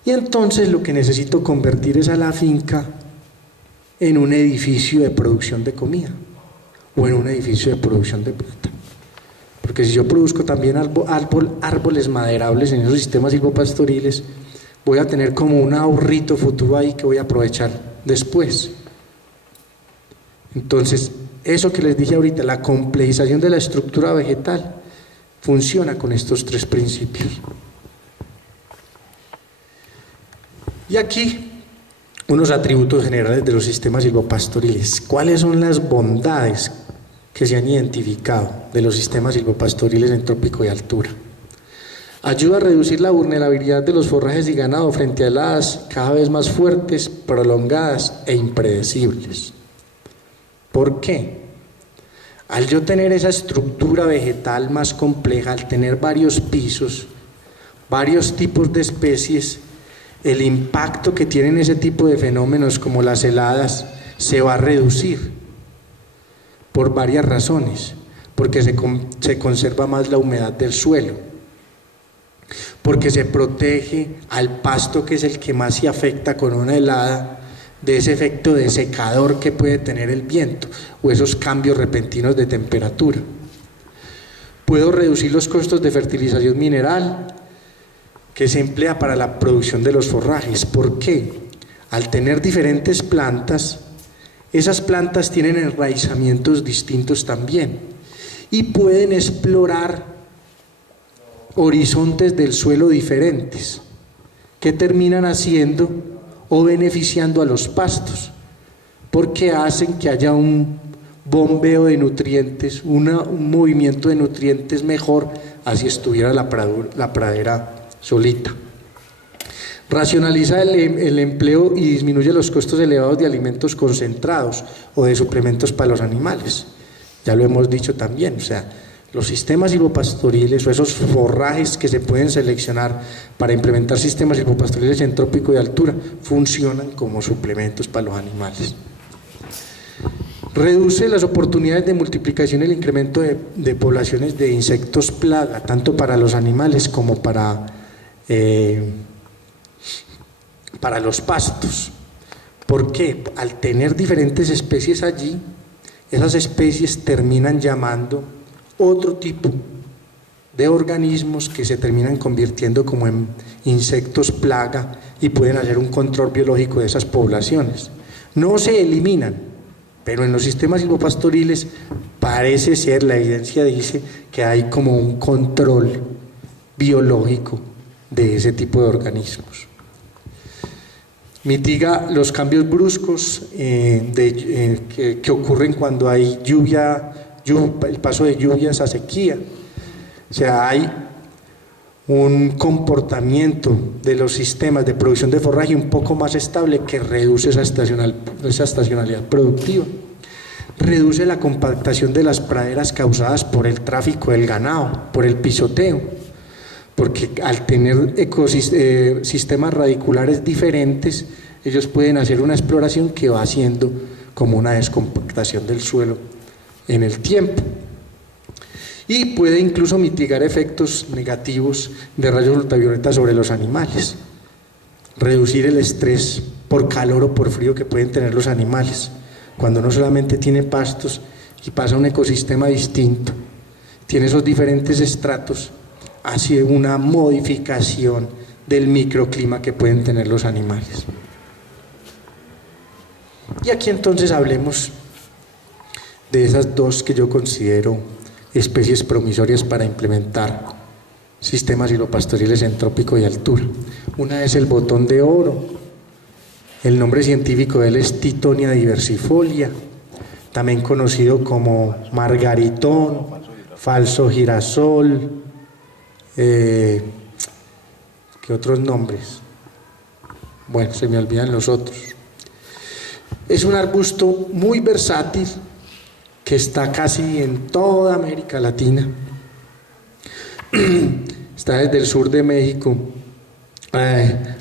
Y entonces lo que necesito convertir es a la finca en un edificio de producción de comida o en un edificio de producción de plata. Porque si yo produzco también árboles maderables en esos sistemas silvopastoriles, voy a tener como un ahorrito futuro ahí que voy a aprovechar después. Entonces, eso que les dije ahorita, la complejización de la estructura vegetal, funciona con estos tres principios. Y aquí, unos atributos generales de los sistemas silvopastoriles. ¿Cuáles son las bondades que se han identificado de los sistemas silvopastoriles en trópico y altura? Ayuda a reducir la vulnerabilidad de los forrajes y ganado frente a heladas cada vez más fuertes, prolongadas e impredecibles. ¿Por qué? Al yo tener esa estructura vegetal más compleja, al tener varios pisos, varios tipos de especies, el impacto que tienen ese tipo de fenómenos como las heladas se va a reducir por varias razones, porque se conserva más la humedad del suelo, porque se protege al pasto, que es el que más se afecta con una helada, de ese efecto de secador que puede tener el viento o esos cambios repentinos de temperatura. Puedo reducir los costos de fertilización mineral que se emplea para la producción de los forrajes. ¿Por qué? Al tener diferentes plantas, esas plantas tienen enraizamientos distintos también y pueden explorar horizontes del suelo diferentes que terminan haciendo o beneficiando a los pastos, porque hacen que haya un bombeo de nutrientes, un movimiento de nutrientes mejor, así estuviera la pradera solita. Racionaliza el empleo y disminuye los costos elevados de alimentos concentrados o de suplementos para los animales. Ya lo hemos dicho también, o sea, los sistemas silvopastoriles o esos forrajes que se pueden seleccionar para implementar sistemas silvopastoriles en trópico y altura funcionan como suplementos para los animales. Reduce las oportunidades de multiplicación y el incremento de poblaciones de insectos plaga, tanto para los animales como para los pastos. ¿Por qué? Al tener diferentes especies allí, esas especies terminan llamando otro tipo de organismos que se terminan convirtiendo como en insectos plaga y pueden hacer un control biológico de esas poblaciones. No se eliminan, pero en los sistemas silvopastoriles parece ser, la evidencia dice que hay como un control biológico de ese tipo de organismos. Mitiga los cambios bruscos que ocurren cuando hay el paso de lluvias a sequía. O sea, hay un comportamiento de los sistemas de producción de forraje un poco más estable que reduce esa estacionalidad productiva. Reduce la compactación de las praderas causadas por el tráfico del ganado, por el pisoteo, porque al tener sistemas radiculares diferentes, ellos pueden hacer una exploración que va haciendo como una descompactación del suelo en el tiempo. Y puede incluso mitigar efectos negativos de rayos ultravioleta sobre los animales, reducir el estrés por calor o por frío que pueden tener los animales. Cuando no solamente tiene pastos y pasa a un ecosistema distinto, tiene esos diferentes estratos, hace una modificación del microclima que pueden tener los animales. Y aquí entonces hablemos de esas dos que yo considero especies promisorias para implementar sistemas silvopastoriles en trópico y altura. Una es el botón de oro, el nombre científico de él es Tithonia diversifolia, también conocido como margaritón, falso girasol, ¿Qué otros nombres? Bueno, se me olvidan los otros. Es un arbusto muy versátil que está casi en toda América Latina. Está desde el sur de México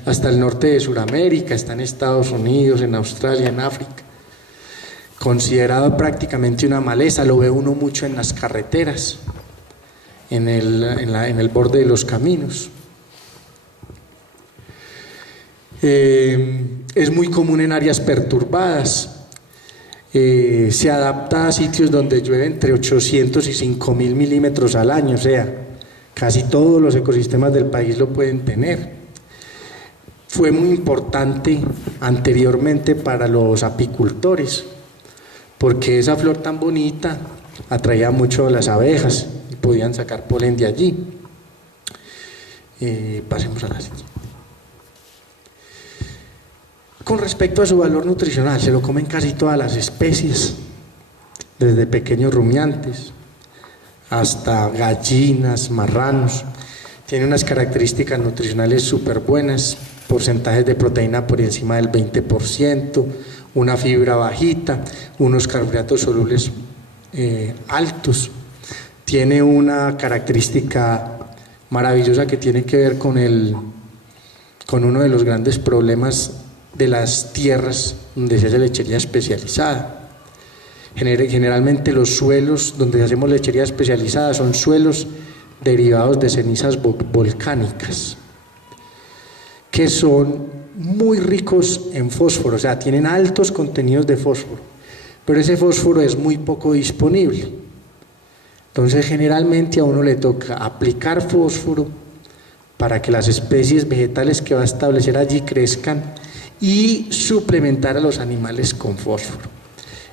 hasta el norte de Sudamérica, está en Estados Unidos, en Australia, en África. Considerado prácticamente una maleza, lo ve uno mucho en las carreteras, en el borde de los caminos. Es muy común en áreas perturbadas. Se adapta a sitios donde llueve entre 800 y 5.000 milímetros al año, o sea, casi todos los ecosistemas del país lo pueden tener. Fue muy importante anteriormente para los apicultores, porque esa flor tan bonita atraía mucho a las abejas y podían sacar polen de allí. Pasemos a la siguiente. Con respecto a su valor nutricional, se lo comen casi todas las especies, desde pequeños rumiantes hasta gallinas, marranos. Tiene unas características nutricionales súper buenas, porcentajes de proteína por encima del 20%, una fibra bajita, unos carbohidratos solubles altos. Tiene una característica maravillosa que tiene que ver con uno de los grandes problemas de las tierras donde se hace lechería especializada. Generalmente los suelos donde hacemos lechería especializada son suelos derivados de cenizas volcánicas, que son muy ricos en fósforo, o sea, tienen altos contenidos de fósforo, pero ese fósforo es muy poco disponible. Entonces generalmente a uno le toca aplicar fósforo para que las especies vegetales que va a establecer allí crezcan y suplementar a los animales con fósforo.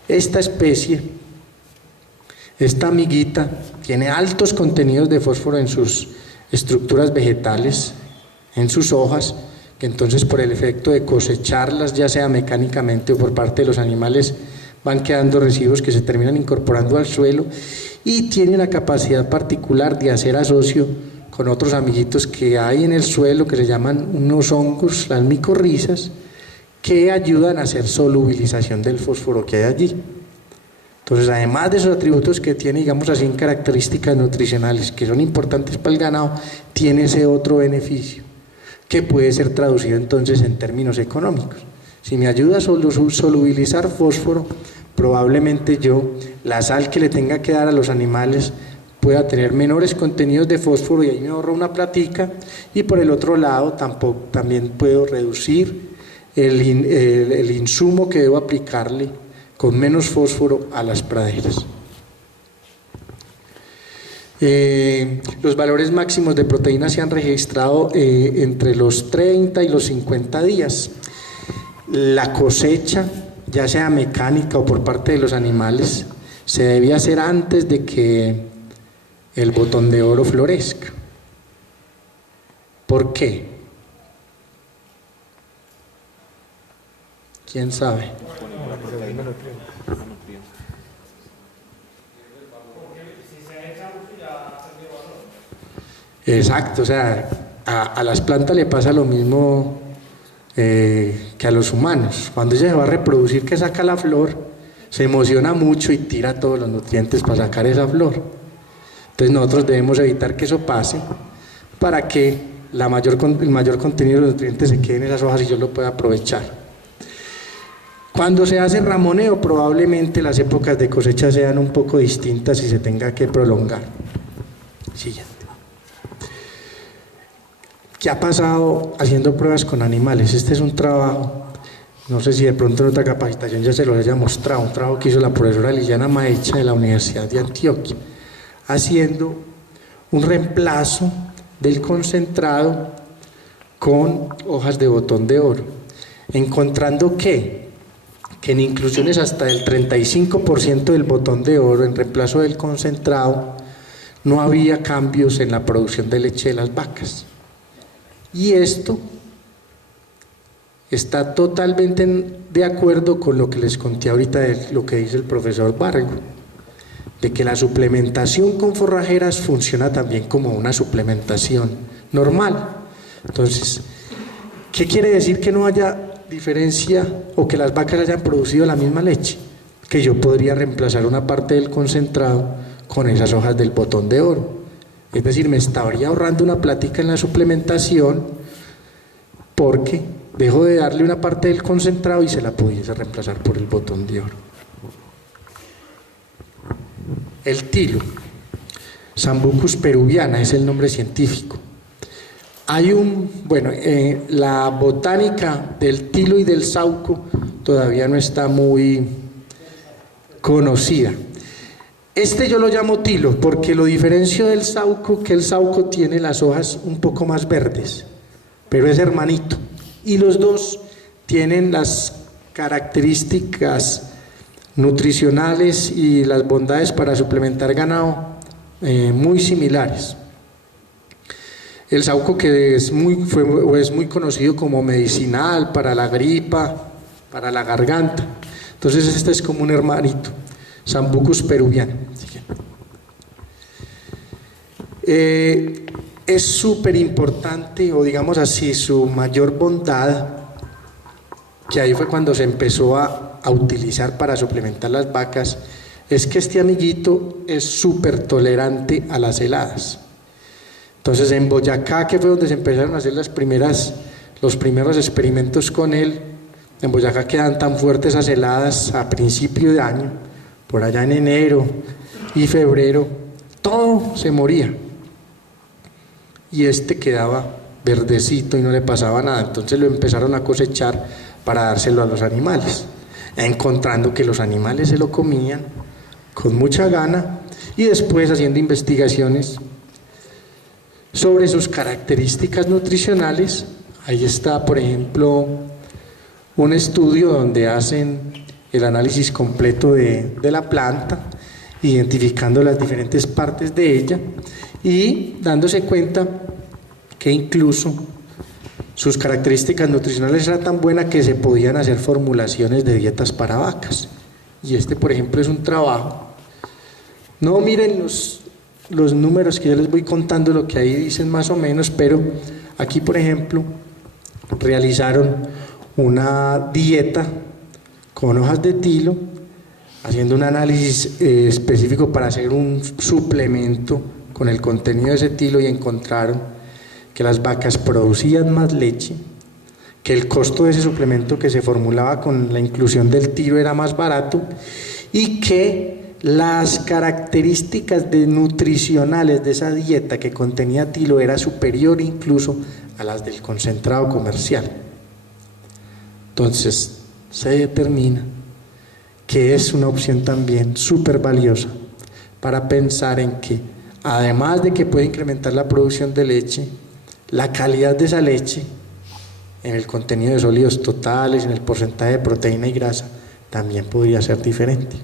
Esta especie, esta amiguita, tiene altos contenidos de fósforo en sus estructuras vegetales, en sus hojas, que entonces por el efecto de cosecharlas, ya sea mecánicamente o por parte de los animales, van quedando residuos que se terminan incorporando al suelo, y tiene una capacidad particular de hacer asocio con otros amiguitos que hay en el suelo, que se llaman unos hongos, las micorrizas, que ayudan a hacer solubilización del fósforo que hay allí. Entonces, además de esos atributos que tiene, digamos así, en características nutricionales que son importantes para el ganado, tiene ese otro beneficio que puede ser traducido entonces en términos económicos. Si me ayuda a solubilizar fósforo, probablemente yo, la sal que le tenga que dar a los animales, pueda tener menores contenidos de fósforo y ahí me ahorro una platica, y por el otro lado también puedo reducir el insumo que debo aplicarle con menos fósforo a las praderas. Los valores máximos de proteína se han registrado entre los 30 y los 50 días. La cosecha, ya sea mecánica o por parte de los animales, se debía hacer antes de que el botón de oro florezca. ¿Por qué? ¿Quién sabe? Exacto, o sea, a las plantas le pasa lo mismo que a los humanos. Cuando ella se va a reproducir, que saca la flor, se emociona mucho y tira todos los nutrientes para sacar esa flor. Entonces nosotros debemos evitar que eso pase para que el mayor contenido de los nutrientes se quede en esas hojas y yo lo pueda aprovechar. Cuando se hace ramoneo, probablemente las épocas de cosecha sean un poco distintas y se tenga que prolongar. Siguiente. ¿Qué ha pasado haciendo pruebas con animales? Este es un trabajo, no sé si de pronto en otra capacitación ya se los haya mostrado, un trabajo que hizo la profesora Liliana Maecha de la Universidad de Antioquia, haciendo un reemplazo del concentrado con hojas de botón de oro, encontrando que en inclusiones hasta el 35% del botón de oro en reemplazo del concentrado no había cambios en la producción de leche de las vacas. Y esto está totalmente de acuerdo con lo que les conté ahorita de lo que dice el profesor Vargo, de que la suplementación con forrajeras funciona también como una suplementación normal. Entonces, ¿qué quiere decir que no haya diferencia o que las vacas hayan producido la misma leche? Que yo podría reemplazar una parte del concentrado con esas hojas del botón de oro. Es decir, me estaría ahorrando una plática en la suplementación porque dejo de darle una parte del concentrado y se la pudiese reemplazar por el botón de oro. El tilo, Sambucus peruviana es el nombre científico. Hay la botánica del tilo y del sauco todavía no está muy conocida. Yo lo llamo tilo porque lo diferencio del sauco, que el sauco tiene las hojas un poco más verdes, pero es hermanito. Y los dos tienen las características nutricionales y las bondades para suplementar ganado muy similares. El sauco, que es muy conocido como medicinal para la gripa, para la garganta. Entonces este es como un hermanito, Sambucus peruviana. Es súper importante, o digamos así, su mayor bondad, que ahí fue cuando se empezó a utilizar para suplementar las vacas, es que este amiguito es súper tolerante a las heladas. Entonces en Boyacá, que fue donde se empezaron a hacer los primeros experimentos con él, en Boyacá quedan tan fuertes esas heladas a principio de año, por allá en enero y febrero, todo se moría. Y quedaba verdecito y no le pasaba nada. Entonces lo empezaron a cosechar para dárselo a los animales, encontrando que los animales se lo comían con mucha gana y después haciendo investigaciones sobre sus características nutricionales. Ahí está, por ejemplo, un estudio donde hacen el análisis completo de la planta, identificando las diferentes partes de ella y dándose cuenta que incluso sus características nutricionales eran tan buenas que se podían hacer formulaciones de dietas para vacas. Y por ejemplo, es un trabajo. No miren los números que yo les voy contando, lo que ahí dicen más o menos, pero aquí, por ejemplo, realizaron una dieta con hojas de tilo, haciendo un análisis específico para hacer un suplemento con el contenido de ese tilo, y encontraron que las vacas producían más leche, que el costo de ese suplemento que se formulaba con la inclusión del tilo era más barato y que las características nutricionales de esa dieta que contenía tilo era superior incluso a las del concentrado comercial. Entonces se determina que es una opción también súper valiosa para pensar en que, además de que puede incrementar la producción de leche, la calidad de esa leche en el contenido de sólidos totales, en el porcentaje de proteína y grasa, también podría ser diferente.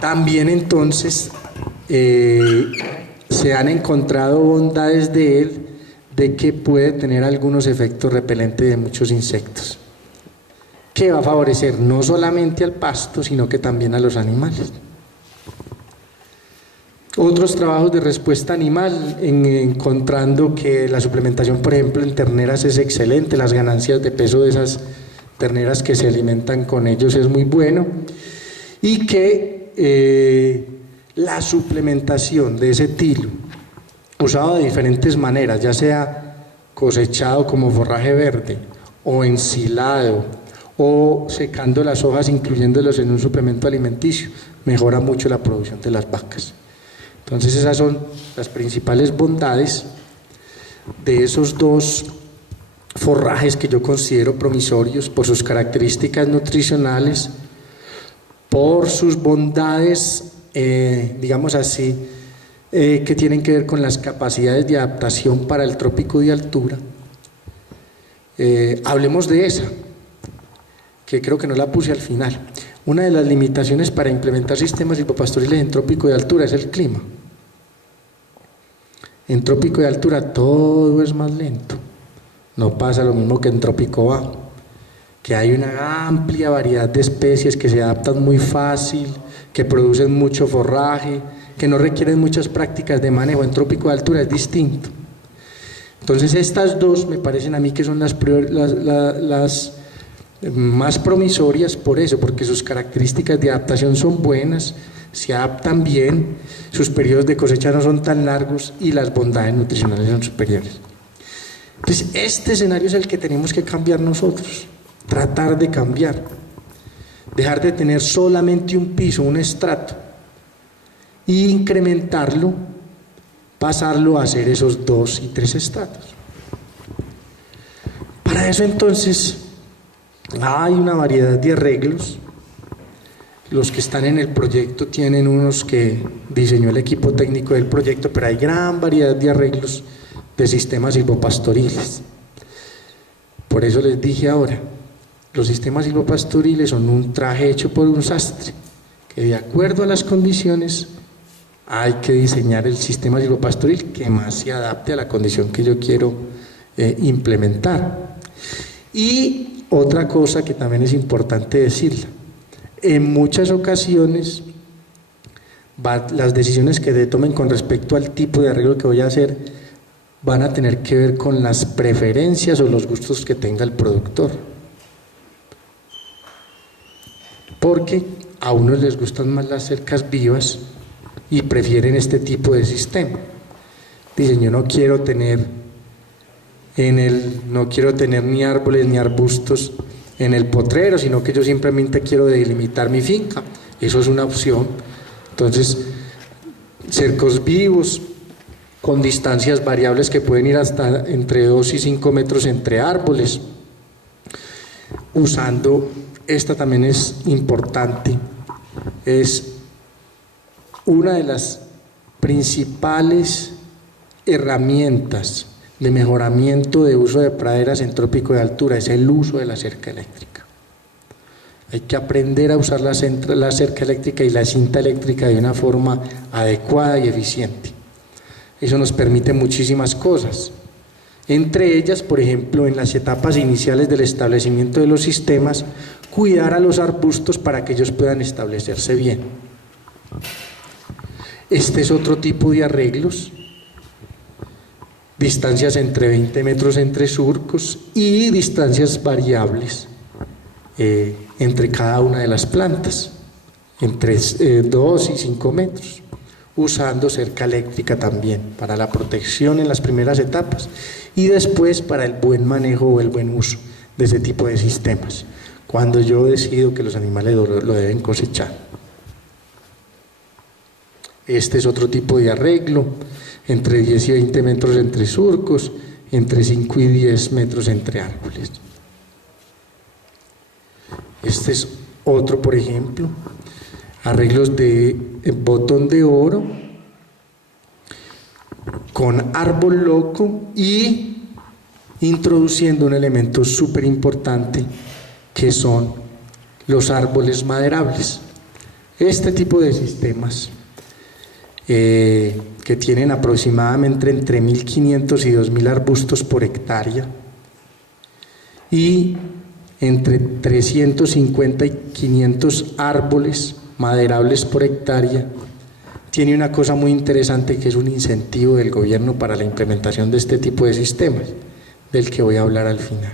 También entonces se han encontrado bondades de él, de que puede tener algunos efectos repelentes de muchos insectos, que va a favorecer no solamente al pasto, sino que también a los animales. Otros trabajos de respuesta animal, encontrando que la suplementación, por ejemplo, en terneras es excelente, las ganancias de peso de esas terneras que se alimentan con ellos es muy bueno, y que la suplementación de ese tilo, usado de diferentes maneras, ya sea cosechado como forraje verde, o ensilado, o secando las hojas, incluyéndolos en un suplemento alimenticio, mejora mucho la producción de las vacas. Entonces esas son las principales bondades de esos dos forrajes que yo considero promisorios por sus características nutricionales, por sus bondades, digamos así, que tienen que ver con las capacidades de adaptación para el trópico de altura. Hablemos de esa, que creo que no la puse al final. Una de las limitaciones para implementar sistemas silvopastoriles en trópico de altura es el clima. En trópico de altura todo es más lento, no pasa lo mismo que en trópico bajo. que hay una amplia variedad de especies que se adaptan muy fácil, que producen mucho forraje, que no requieren muchas prácticas de manejo en trópico de altura, es distinto. Entonces estas dos me parecen a mí que son las más promisorias por eso, porque sus características de adaptación son buenas, se adaptan bien, sus periodos de cosecha no son tan largos y las bondades nutricionales son superiores. Entonces este escenario es el que tenemos que cambiar nosotros, tratar de cambiar, dejar de tener solamente un piso, un estrato, e incrementarlo, pasarlo a hacer esos 2 y 3 estratos. Para eso entonces hay una variedad de arreglos. Los que están en el proyecto tienen unos que diseñó el equipo técnico del proyecto, pero hay gran variedad de arreglos de sistemas silvopastoriles. Por eso les dije ahora, los sistemas silvopastoriles son un traje hecho por un sastre, que de acuerdo a las condiciones hay que diseñar el sistema silvopastoril que más se adapte a la condición que yo quiero implementar. Y otra cosa que también es importante decirla, en muchas ocasiones las decisiones que tomen con respecto al tipo de arreglo que voy a hacer van a tener que ver con las preferencias o los gustos que tenga el productor, porque a unos les gustan más las cercas vivas y prefieren este tipo de sistema. Dicen, yo no quiero tener ni árboles ni arbustos en el potrero, sino que yo simplemente quiero delimitar mi finca. Eso es una opción. Entonces, cercos vivos con distancias variables que pueden ir hasta entre 2 y 5 metros entre árboles. Usando, esta también es importante, es una de las principales herramientas de mejoramiento de uso de praderas en trópico de altura, es el uso de la cerca eléctrica. Hay que aprender a usar la cerca eléctrica y la cinta eléctrica de una forma adecuada y eficiente. Eso nos permite muchísimas cosas. Entre ellas, por ejemplo, en las etapas iniciales del establecimiento de los sistemas, cuidar a los arbustos para que ellos puedan establecerse bien. Este es otro tipo de arreglos, distancias entre 20 metros entre surcos y distancias variables entre cada una de las plantas, entre 2 y 5 metros, usando cerca eléctrica también para la protección en las primeras etapas y después para el buen manejo o el buen uso de ese tipo de sistemas, cuando yo decido que los animales lo deben cosechar. Este es otro tipo de arreglo, entre 10 y 20 metros entre surcos, entre 5 y 10 metros entre árboles. Este es otro, por ejemplo, arreglos de botón de oro con árbol loco y introduciendo un elemento súper importante que son los árboles maderables. Este tipo de sistemas que tienen aproximadamente entre 1.500 y 2.000 arbustos por hectárea y entre 350 y 500 árboles maderables por hectárea, tiene una cosa muy interesante que es un incentivo del gobierno para la implementación de este tipo de sistemas, del que voy a hablar al final.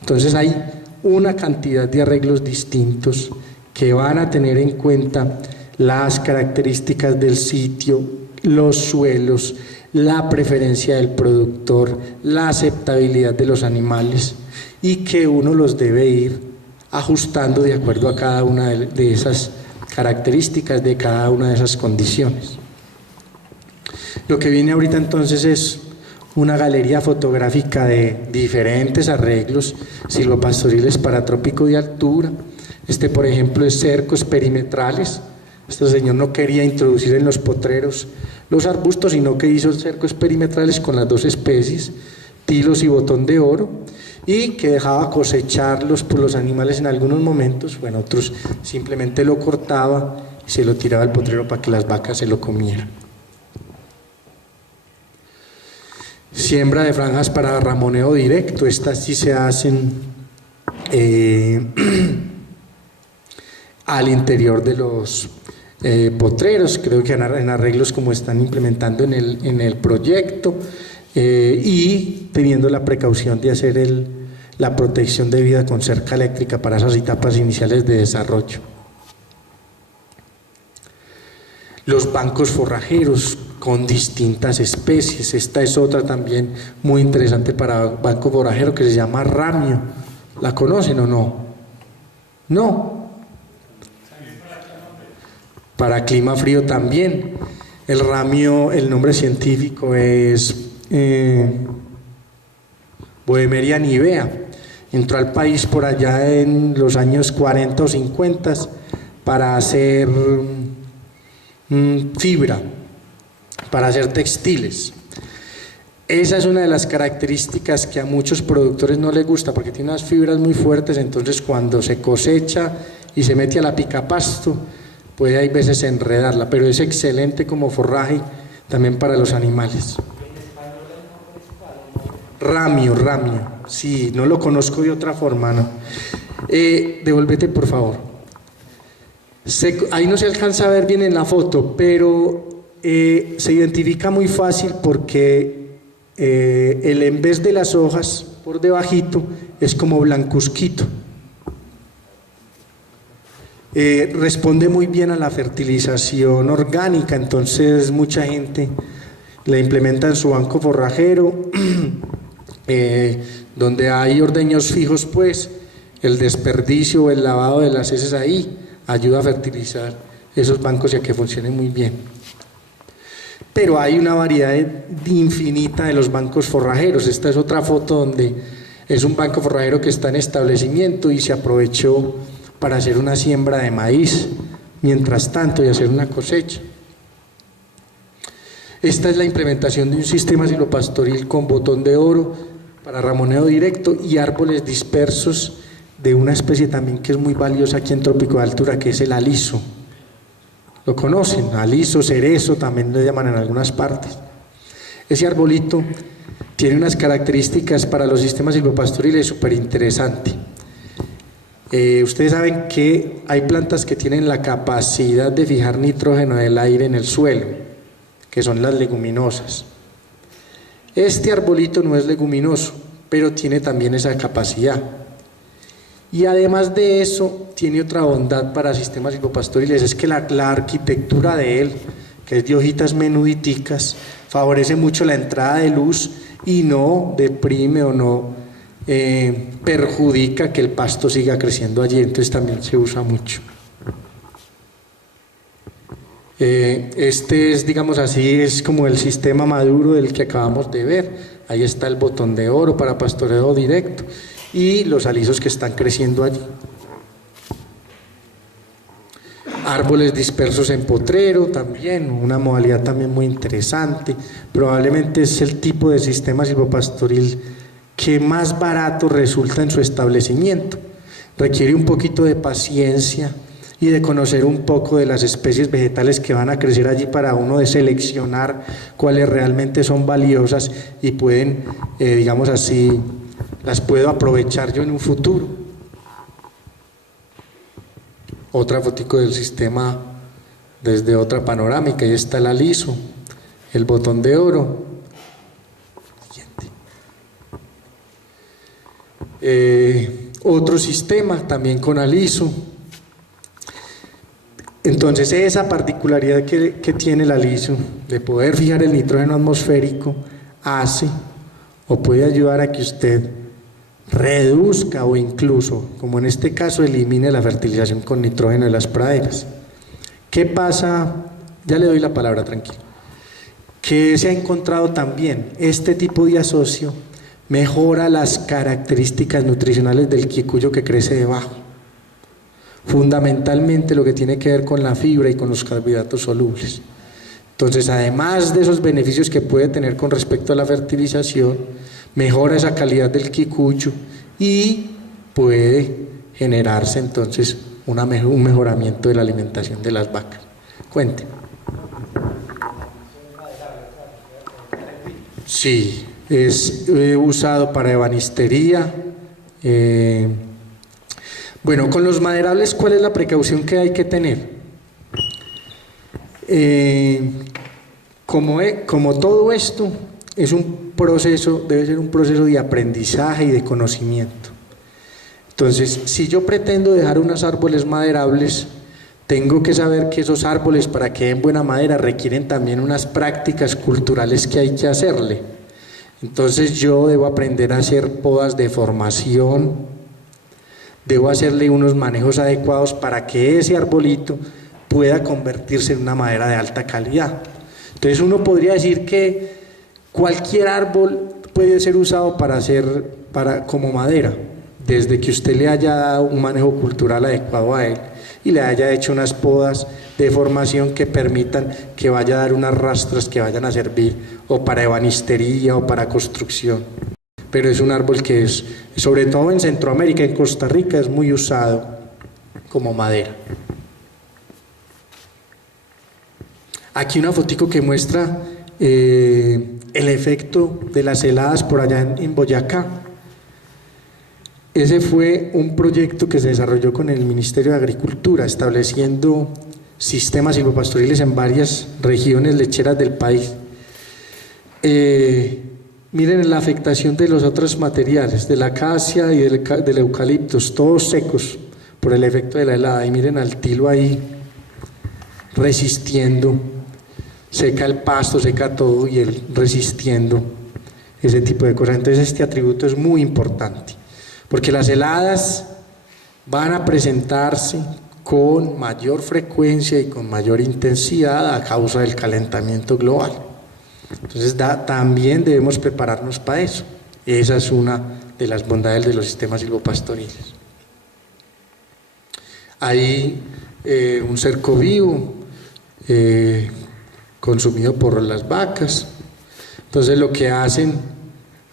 Entonces hay una cantidad de arreglos distintos que van a tener en cuenta las características del sitio, los suelos, la preferencia del productor, la aceptabilidad de los animales y que uno los debe ir ajustando de acuerdo a cada una de esas características, de cada una de esas condiciones. Lo que viene ahorita entonces es una galería fotográfica de diferentes arreglos silvopastoriles para trópico de altura. Este, por ejemplo, es cercos perimetrales. Este señor no quería introducir en los potreros los arbustos, sino que hizo cercos perimetrales con las dos especies, tilos y botón de oro, y que dejaba cosecharlos por los animales en algunos momentos, o en otros simplemente lo cortaba y se lo tiraba al potrero para que las vacas se lo comieran. Siembra de franjas para ramoneo directo, estas sí se hacen eh, al interior de los potreros, creo que en arreglos como están implementando en el proyecto, y teniendo la precaución de hacer la protección debida con cerca eléctrica para esas etapas iniciales de desarrollo. Los bancos forrajeros con distintas especies, esta es otra también muy interesante para banco forrajero que se llama ramio. ¿La conocen o no? No. Para clima frío también. El ramio, el nombre científico es Boehmeria nivea. Entró al país por allá en los años 40 o 50 para hacer fibra, para hacer textiles. Esa es una de las características que a muchos productores no les gusta, porque tiene unas fibras muy fuertes, entonces cuando se cosecha y se mete a la picapasto, puede hay veces enredarla, pero es excelente como forraje también para los animales. Ramio, sí, no lo conozco de otra forma, ¿no? Devuélvete por favor. Ahí no se alcanza a ver bien en la foto, pero se identifica muy fácil porque en vez de las hojas por debajito es como blancuzquito. Responde muy bien a la fertilización orgánica, entonces mucha gente la implementa en su banco forrajero, donde hay ordeños fijos, pues el desperdicio o el lavado de las heces ahí ayuda a fertilizar esos bancos y a que funcionen muy bien. Pero hay una variedad infinita de los bancos forrajeros. Esta es otra foto donde es un banco forrajero que está en establecimiento y se aprovechó para hacer una siembra de maíz mientras tanto y hacer una cosecha. Esta es la implementación de un sistema silvopastoril con botón de oro para ramoneo directo y árboles dispersos de una especie también que es muy valiosa aquí en Trópico de Altura, que es el aliso. ¿Lo conocen? Aliso, cerezo, también lo llaman en algunas partes. Ese arbolito tiene unas características para los sistemas silvopastoriles súper interesantes. Ustedes saben que hay plantas que tienen la capacidad de fijar nitrógeno del aire en el suelo, que son las leguminosas. Este arbolito no es leguminoso, pero tiene también esa capacidad. Y además de eso, tiene otra bondad para sistemas silvopastoriles, es que la arquitectura de él, que es de hojitas menuditicas, favorece mucho la entrada de luz y no deprime o no perjudica que el pasto siga creciendo allí, entonces también se usa mucho. Este es, digamos así, es como el sistema maduro del que acabamos de ver. Ahí está el botón de oro para pastoreo directo y los alisos que están creciendo allí. Árboles dispersos en potrero también, una modalidad también muy interesante. Probablemente es el tipo de sistema silvopastoril que más barato resulta en su establecimiento. Requiere un poquito de paciencia y de conocer un poco de las especies vegetales que van a crecer allí para uno de seleccionar cuáles realmente son valiosas y pueden, digamos así, las puedo aprovechar yo en un futuro. Otra fotico del sistema desde otra panorámica, ahí está el aliso, el botón de oro. Otro sistema también con aliso. Entonces esa particularidad que tiene el aliso de poder fijar el nitrógeno atmosférico hace o puede ayudar a que usted reduzca o incluso, como en este caso, elimine la fertilización con nitrógeno de las praderas. ¿Qué pasa? Ya le doy la palabra, tranquilo. Que se ha encontrado también este tipo de asocio mejora las características nutricionales del quicuyo que crece debajo. Fundamentalmente lo que tiene que ver con la fibra y con los carbohidratos solubles. Entonces, además de esos beneficios que puede tener con respecto a la fertilización, mejora esa calidad del quicuyo y puede generarse entonces un mejoramiento de la alimentación de las vacas. Cuente. Sí, es usado para ebanistería, Bueno, con los maderables, ¿cuál es la precaución que hay que tener? Como todo esto es un proceso, debe ser un proceso de aprendizaje y de conocimiento. Entonces, si yo pretendo dejar unos árboles maderables, tengo que saber que esos árboles, para que den buena madera, requieren también unas prácticas culturales que hay que hacerle. Entonces yo debo aprender a hacer podas de formación, debo hacerle unos manejos adecuados para que ese arbolito pueda convertirse en una madera de alta calidad. Entonces uno podría decir que cualquier árbol puede ser usado como madera, desde que usted le haya dado un manejo cultural adecuado a él y le haya hecho unas podas de formación que permitan que vaya a dar unas rastras que vayan a servir o para ebanistería o para construcción. Pero es un árbol que es, sobre todo en Centroamérica, en Costa Rica, es muy usado como madera. Aquí una fotico que muestra el efecto de las heladas por allá en Boyacá. Ese fue un proyecto que se desarrolló con el Ministerio de Agricultura, estableciendo sistemas silvopastoriles en varias regiones lecheras del país. Miren la afectación de los otros materiales, de la acacia y del eucaliptus, todos secos por el efecto de la helada. Y miren al tilo ahí resistiendo, seca el pasto, seca todo y él resistiendo ese tipo de cosas. Entonces este atributo es muy importante, porque las heladas van a presentarse con mayor frecuencia y con mayor intensidad a causa del calentamiento global. Entonces también debemos prepararnos para eso. Esa es una de las bondades de los sistemas silvopastoriles. Hay un cerco vivo consumido por las vacas. Entonces lo que hacen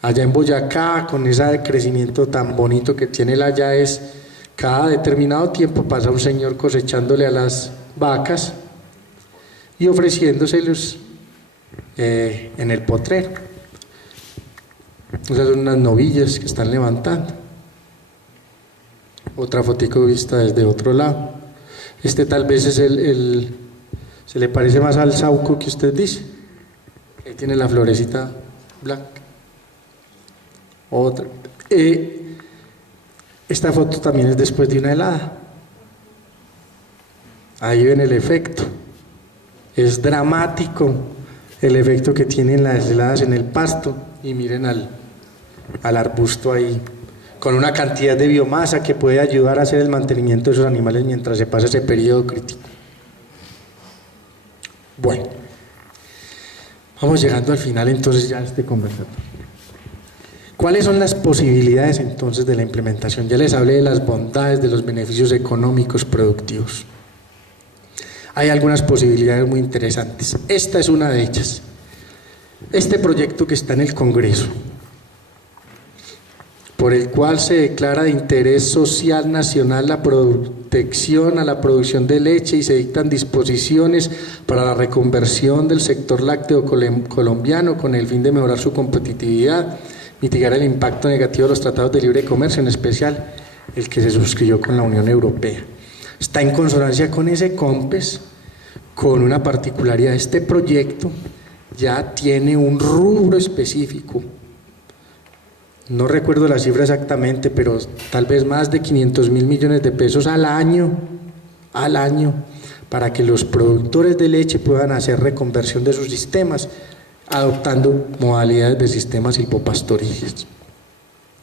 allá en Boyacá, con ese crecimiento tan bonito que tiene el haya, es cada determinado tiempo pasa un señor cosechándole a las vacas y ofreciéndoselos en el potrero. Esas son unas novillas que están levantando. Otra fotico vista desde otro lado. Este tal vez es se le parece más al sauco que usted dice. Ahí tiene la florecita blanca. Otra. Esta foto también es después de una helada. Ahí ven el efecto. Es dramático el efecto que tienen las heladas en el pasto. Y miren al arbusto ahí, con una cantidad de biomasa que puede ayudar a hacer el mantenimiento de esos animales mientras se pasa ese periodo crítico. Bueno, vamos llegando al final entonces ya de este conversatorio. ¿Cuáles son las posibilidades entonces de la implementación? Ya les hablé de las bondades, de los beneficios económicos productivos. Hay algunas posibilidades muy interesantes. Esta es una de ellas. Este proyecto que está en el Congreso, por el cual se declara de interés social nacional la protección a la producción de leche y se dictan disposiciones para la reconversión del sector lácteo colombiano con el fin de mejorar su competitividad, mitigar el impacto negativo de los tratados de libre comercio, en especial el que se suscribió con la Unión Europea. Está en consonancia con ese COMPES, con una particularidad. Este proyecto ya tiene un rubro específico. No recuerdo la cifra exactamente, pero tal vez más de 500.000 millones de pesos al año, para que los productores de leche puedan hacer reconversión de sus sistemas, adoptando modalidades de sistemas silvopastoriles.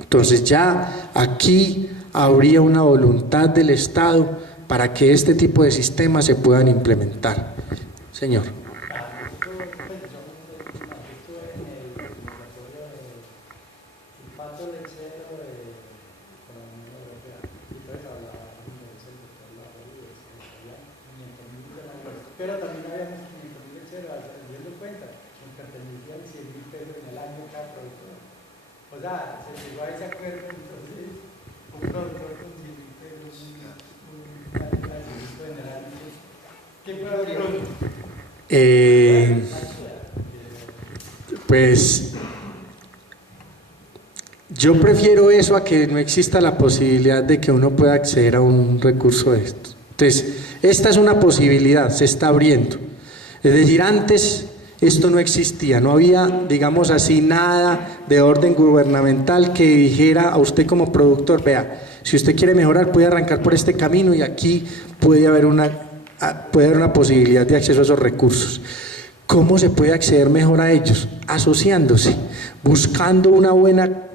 Entonces ya aquí habría una voluntad del Estado para que este tipo de sistemas se puedan implementar. Señor. Pero también habíamos 500.000 lecheros, teniendo en cuenta, nos pertenecían 100.000 pesos en el año cada productor. O sea, se llegó a ese acuerdo, entonces, un productor con 100.000 pesos, un agradecimiento general. ¿Qué puede haber pronto? Pues Yo prefiero eso a que no exista la posibilidad de que uno pueda acceder a un recurso de estos. Entonces, esta es una posibilidad, se está abriendo. Es decir, antes esto no existía, no había, digamos así, nada de orden gubernamental que dijera a usted como productor, vea, si usted quiere mejorar puede arrancar por este camino y aquí puede haber una posibilidad de acceso a esos recursos. ¿Cómo se puede acceder mejor a ellos? Asociándose, buscando una buena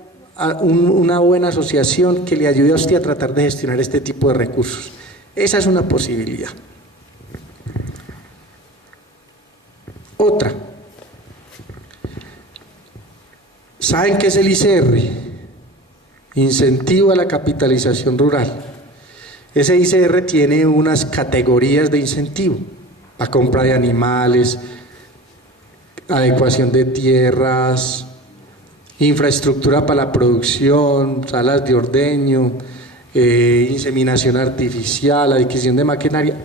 asociación que le ayude a usted a tratar de gestionar este tipo de recursos. Esa es una posibilidad. Otra. ¿Saben qué es el ICR? Incentivo a la capitalización rural. Ese ICR tiene unas categorías de incentivo: la compra de animales, adecuación de tierras, infraestructura para la producción, salas de ordeño, inseminación artificial, adquisición de maquinaria.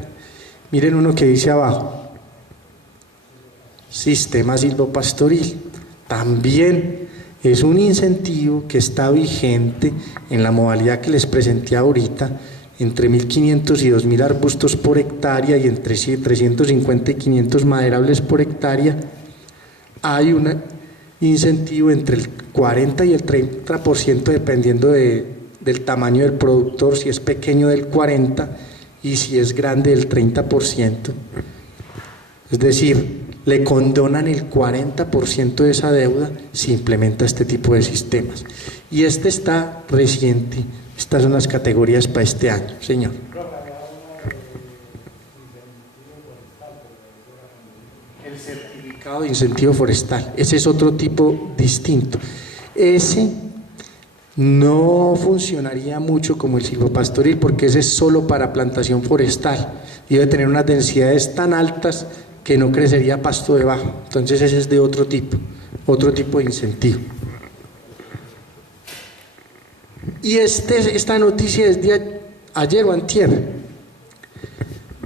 Miren uno que dice abajo, sistema silvopastoril. También es un incentivo que está vigente en la modalidad que les presenté ahorita, entre 1.500 y 2.000 arbustos por hectárea y entre 350 y 500 maderables por hectárea. Hay un incentivo entre el 40 y el 30%, dependiendo del tamaño del productor, si es pequeño del 40% y si es grande del 30%. Es decir, le condonan el 40% de esa deuda si implementa este tipo de sistemas. Y este está reciente, estas son las categorías para este año, señor. El certificado de incentivo forestal, ese es otro tipo distinto. Ese no funcionaría mucho como el silvopastoril porque ese es solo para plantación forestal y debe tener unas densidades tan altas que no crecería pasto debajo. Entonces ese es de otro tipo de incentivo. Y esta noticia es de ayer o antier.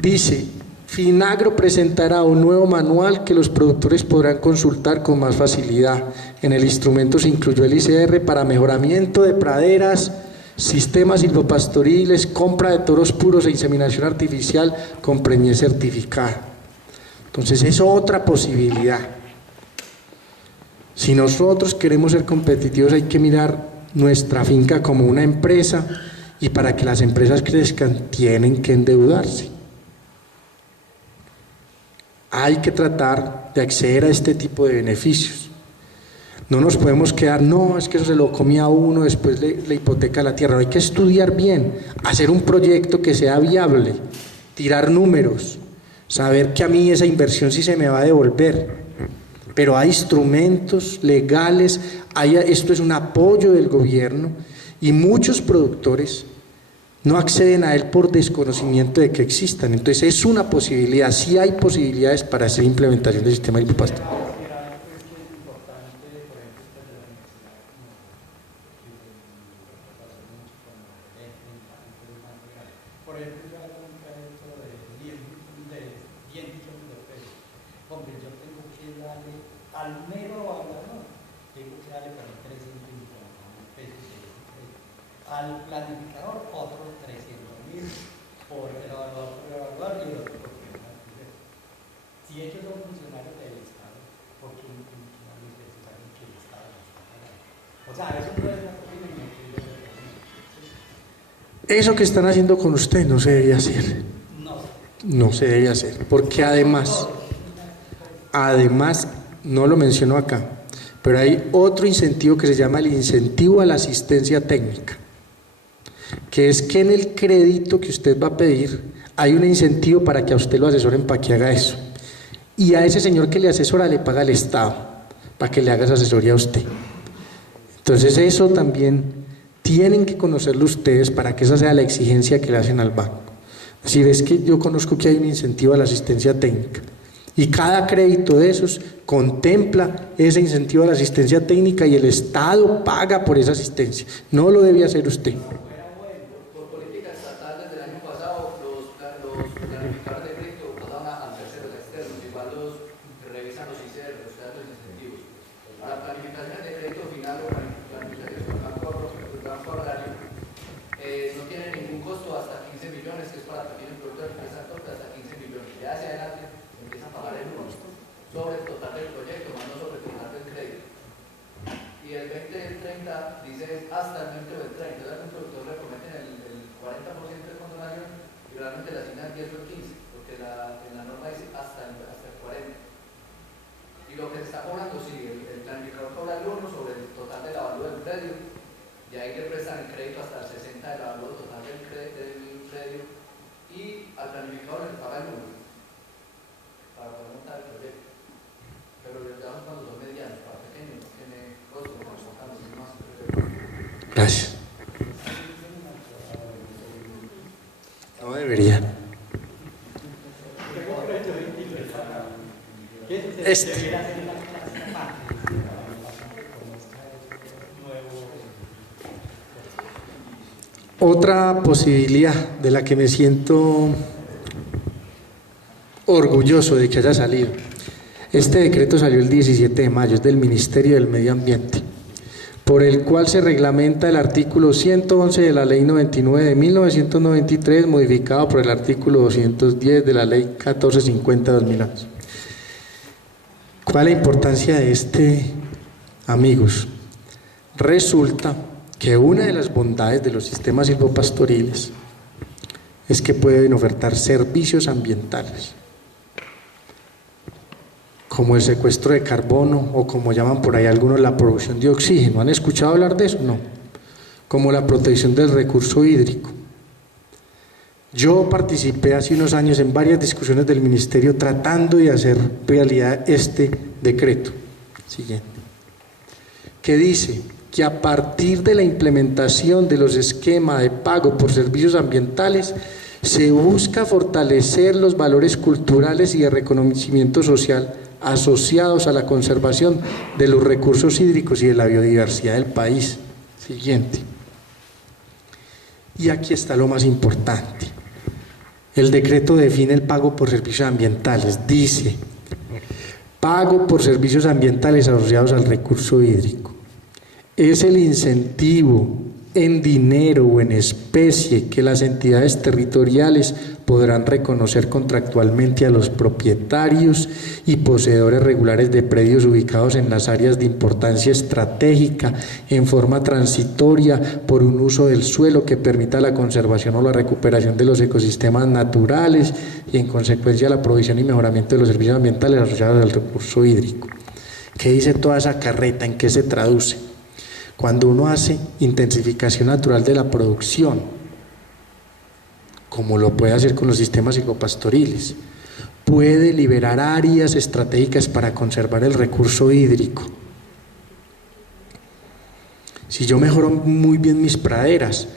Dice, Finagro presentará un nuevo manual que los productores podrán consultar con más facilidad. En el instrumento se incluyó el ICR para mejoramiento de praderas, sistemas silvopastoriles, compra de toros puros e inseminación artificial con preñez certificada. Entonces es otra posibilidad. Si nosotros queremos ser competitivos hay que mirar nuestra finca como una empresa y para que las empresas crezcan tienen que endeudarse. Hay que tratar de acceder a este tipo de beneficios. No nos podemos quedar, no, es que eso se lo comía uno, después le hipoteca la tierra. No, hay que estudiar bien, hacer un proyecto que sea viable, tirar números, saber que a mí esa inversión sí se me va a devolver, pero hay instrumentos legales, esto es un apoyo del gobierno y muchos productores no acceden a él por desconocimiento de que existan. Entonces es una posibilidad, sí hay posibilidades para hacer implementación del sistema silvopastoril. Al planificador otros 300.000 por el evaluador y el otro por el. Si ellos son funcionarios del Estado, ¿por qué un funcionario del Estado que el Estado no está pagando? O sea, eso no es una posibilidad. Eso que están haciendo con usted no se debe hacer. No se debe hacer, porque además, no lo menciono acá, pero hay otro incentivo que se llama el incentivo a la asistencia técnica, que es que en el crédito que usted va a pedir hay un incentivo para que a usted lo asesoren para que haga eso, y a ese señor que le asesora le paga el Estado para que le haga esa asesoría a usted. Entonces eso también tienen que conocerlo ustedes para que esa sea la exigencia que le hacen al banco. Es decir, es que yo conozco que hay un incentivo a la asistencia técnica y cada crédito de esos contempla ese incentivo a la asistencia técnica y el Estado paga por esa asistencia, no lo debe hacer usted. Por política estatal desde el año pasado los planificadores de crédito pasaron a terceros externos, igual los revisan los ICR, los datos incentivos. A la planificación de crédito final o planificación del banco no tiene ningún costo hasta 15 millones, que es para pequeños productores, empresas cortas hasta 15 millones. Ya hacia adelante empieza a pagar el 1 sobre el total del proyecto, más no sobre el total del crédito. Y el 20-30 dice hasta el 20 o el 30, entonces al productor le prometen el 40% de condonación y realmente le asignan 10 o el 15, porque en la norma dice hasta el 40. Y lo que se está cobrando, sí, el planificador cobra el 1 sobre el total del avalúo del predio, y ahí le prestan el crédito hasta el 60 del avalúo total del predio, y al planificador le paga el 1 para poder montar el proyecto. Pero les damos cuando son medianos, para pequeños no tiene costo, para montar los demás. Gracias. No debería. Otra posibilidad de la que me siento orgulloso de que haya salido. Este decreto salió el 17 de mayo, es del Ministerio del Medio Ambiente, por el cual se reglamenta el artículo 111 de la Ley 99 de 1993, modificado por el artículo 210 de la Ley 1450 de 2011. ¿Cuál es la importancia de este, amigos? Resulta que una de las bondades de los sistemas silvopastoriles es que pueden ofertar servicios ambientales, como el secuestro de carbono o como llaman por ahí algunos la producción de oxígeno. ¿Han escuchado hablar de eso? No. Como la protección del recurso hídrico. Yo participé hace unos años en varias discusiones del Ministerio tratando de hacer realidad este decreto siguiente, que dice que a partir de la implementación de los esquemas de pago por servicios ambientales se busca fortalecer los valores culturales y de reconocimiento social asociados a la conservación de los recursos hídricos y de la biodiversidad del país. Siguiente. Y aquí está lo más importante. El decreto define el pago por servicios ambientales. Dice, pago por servicios ambientales asociados al recurso hídrico. Es el incentivo en dinero o en especie que las entidades territoriales podrán reconocer contractualmente a los propietarios y poseedores regulares de predios ubicados en las áreas de importancia estratégica en forma transitoria por un uso del suelo que permita la conservación o la recuperación de los ecosistemas naturales y en consecuencia la provisión y mejoramiento de los servicios ambientales asociados al recurso hídrico. ¿Qué dice toda esa carreta? ¿En qué se traduce? Cuando uno hace intensificación natural de la producción, como lo puede hacer con los sistemas silvopastoriles, puede liberar áreas estratégicas para conservar el recurso hídrico. Si yo mejoro muy bien mis praderas,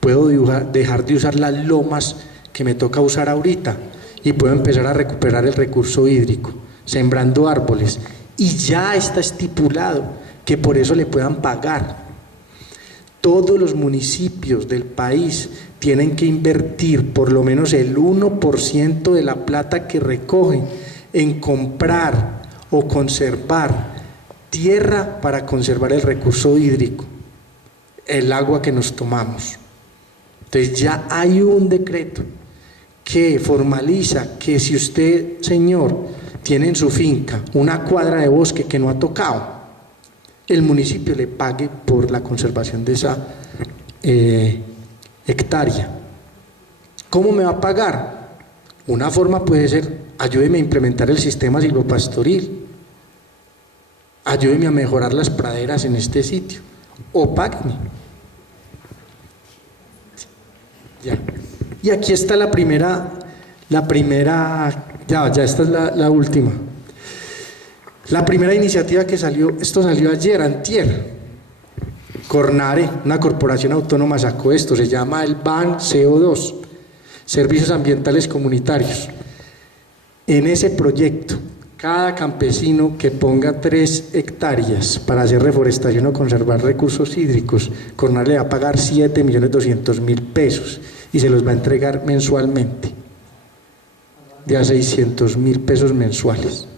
puedo dejar de usar las lomas que me toca usar ahorita y puedo empezar a recuperar el recurso hídrico, sembrando árboles. Y ya está estipulado que por eso le puedan pagar. Todos los municipios del país tienen que invertir por lo menos el 1% de la plata que recogen en comprar o conservar tierra para conservar el recurso hídrico, el agua que nos tomamos. Entonces ya hay un decreto que formaliza que si usted, señor, tiene en su finca una cuadra de bosque que no ha tocado, el municipio le pague por la conservación de esa hectárea. ¿Cómo me va a pagar? Una forma puede ser, ayúdeme a implementar el sistema silvopastoril, ayúdeme a mejorar las praderas en este sitio, o págueme. Ya. Y aquí está la primera, ya esta es la última. La primera iniciativa que salió, esto salió ayer, antier. Cornare, una corporación autónoma, sacó esto, se llama el BAN CO2, Servicios Ambientales Comunitarios. En ese proyecto, cada campesino que ponga 3 hectáreas para hacer reforestación o conservar recursos hídricos, Cornare le va a pagar 7.200.000 pesos y se los va a entregar mensualmente, de a 600.000 pesos mensuales.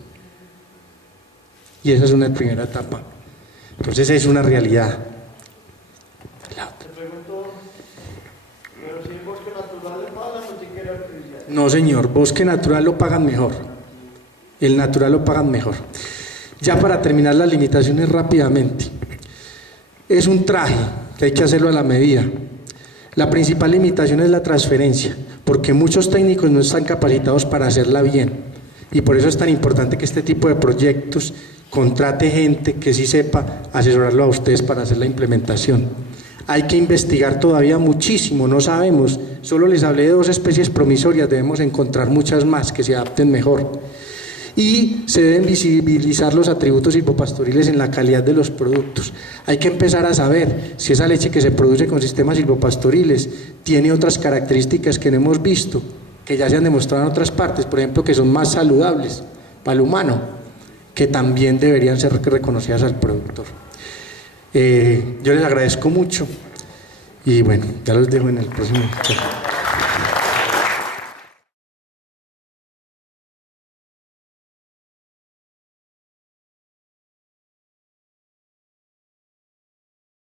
Y esa es una primera etapa. Entonces es una realidad. No, señor, bosque natural lo pagan mejor. El natural lo pagan mejor. Ya para terminar las limitaciones rápidamente. Es un traje que hay que hacerlo a la medida. La principal limitación es la transferencia, porque muchos técnicos no están capacitados para hacerla bien. Y por eso es tan importante que este tipo de proyectos contrate gente que sí sepa asesorarlo a ustedes para hacer la implementación. Hay que investigar todavía muchísimo, no sabemos, solo les hablé de 2 especies promisorias, debemos encontrar muchas más que se adapten mejor. Y se deben visibilizar los atributos silvopastoriles en la calidad de los productos. Hay que empezar a saber si esa leche que se produce con sistemas silvopastoriles tiene otras características que no hemos visto, que ya se han demostrado en otras partes, por ejemplo, que son más saludables para el humano, que también deberían ser reconocidas al productor. Yo les agradezco mucho y bueno, ya los dejo en el próximo.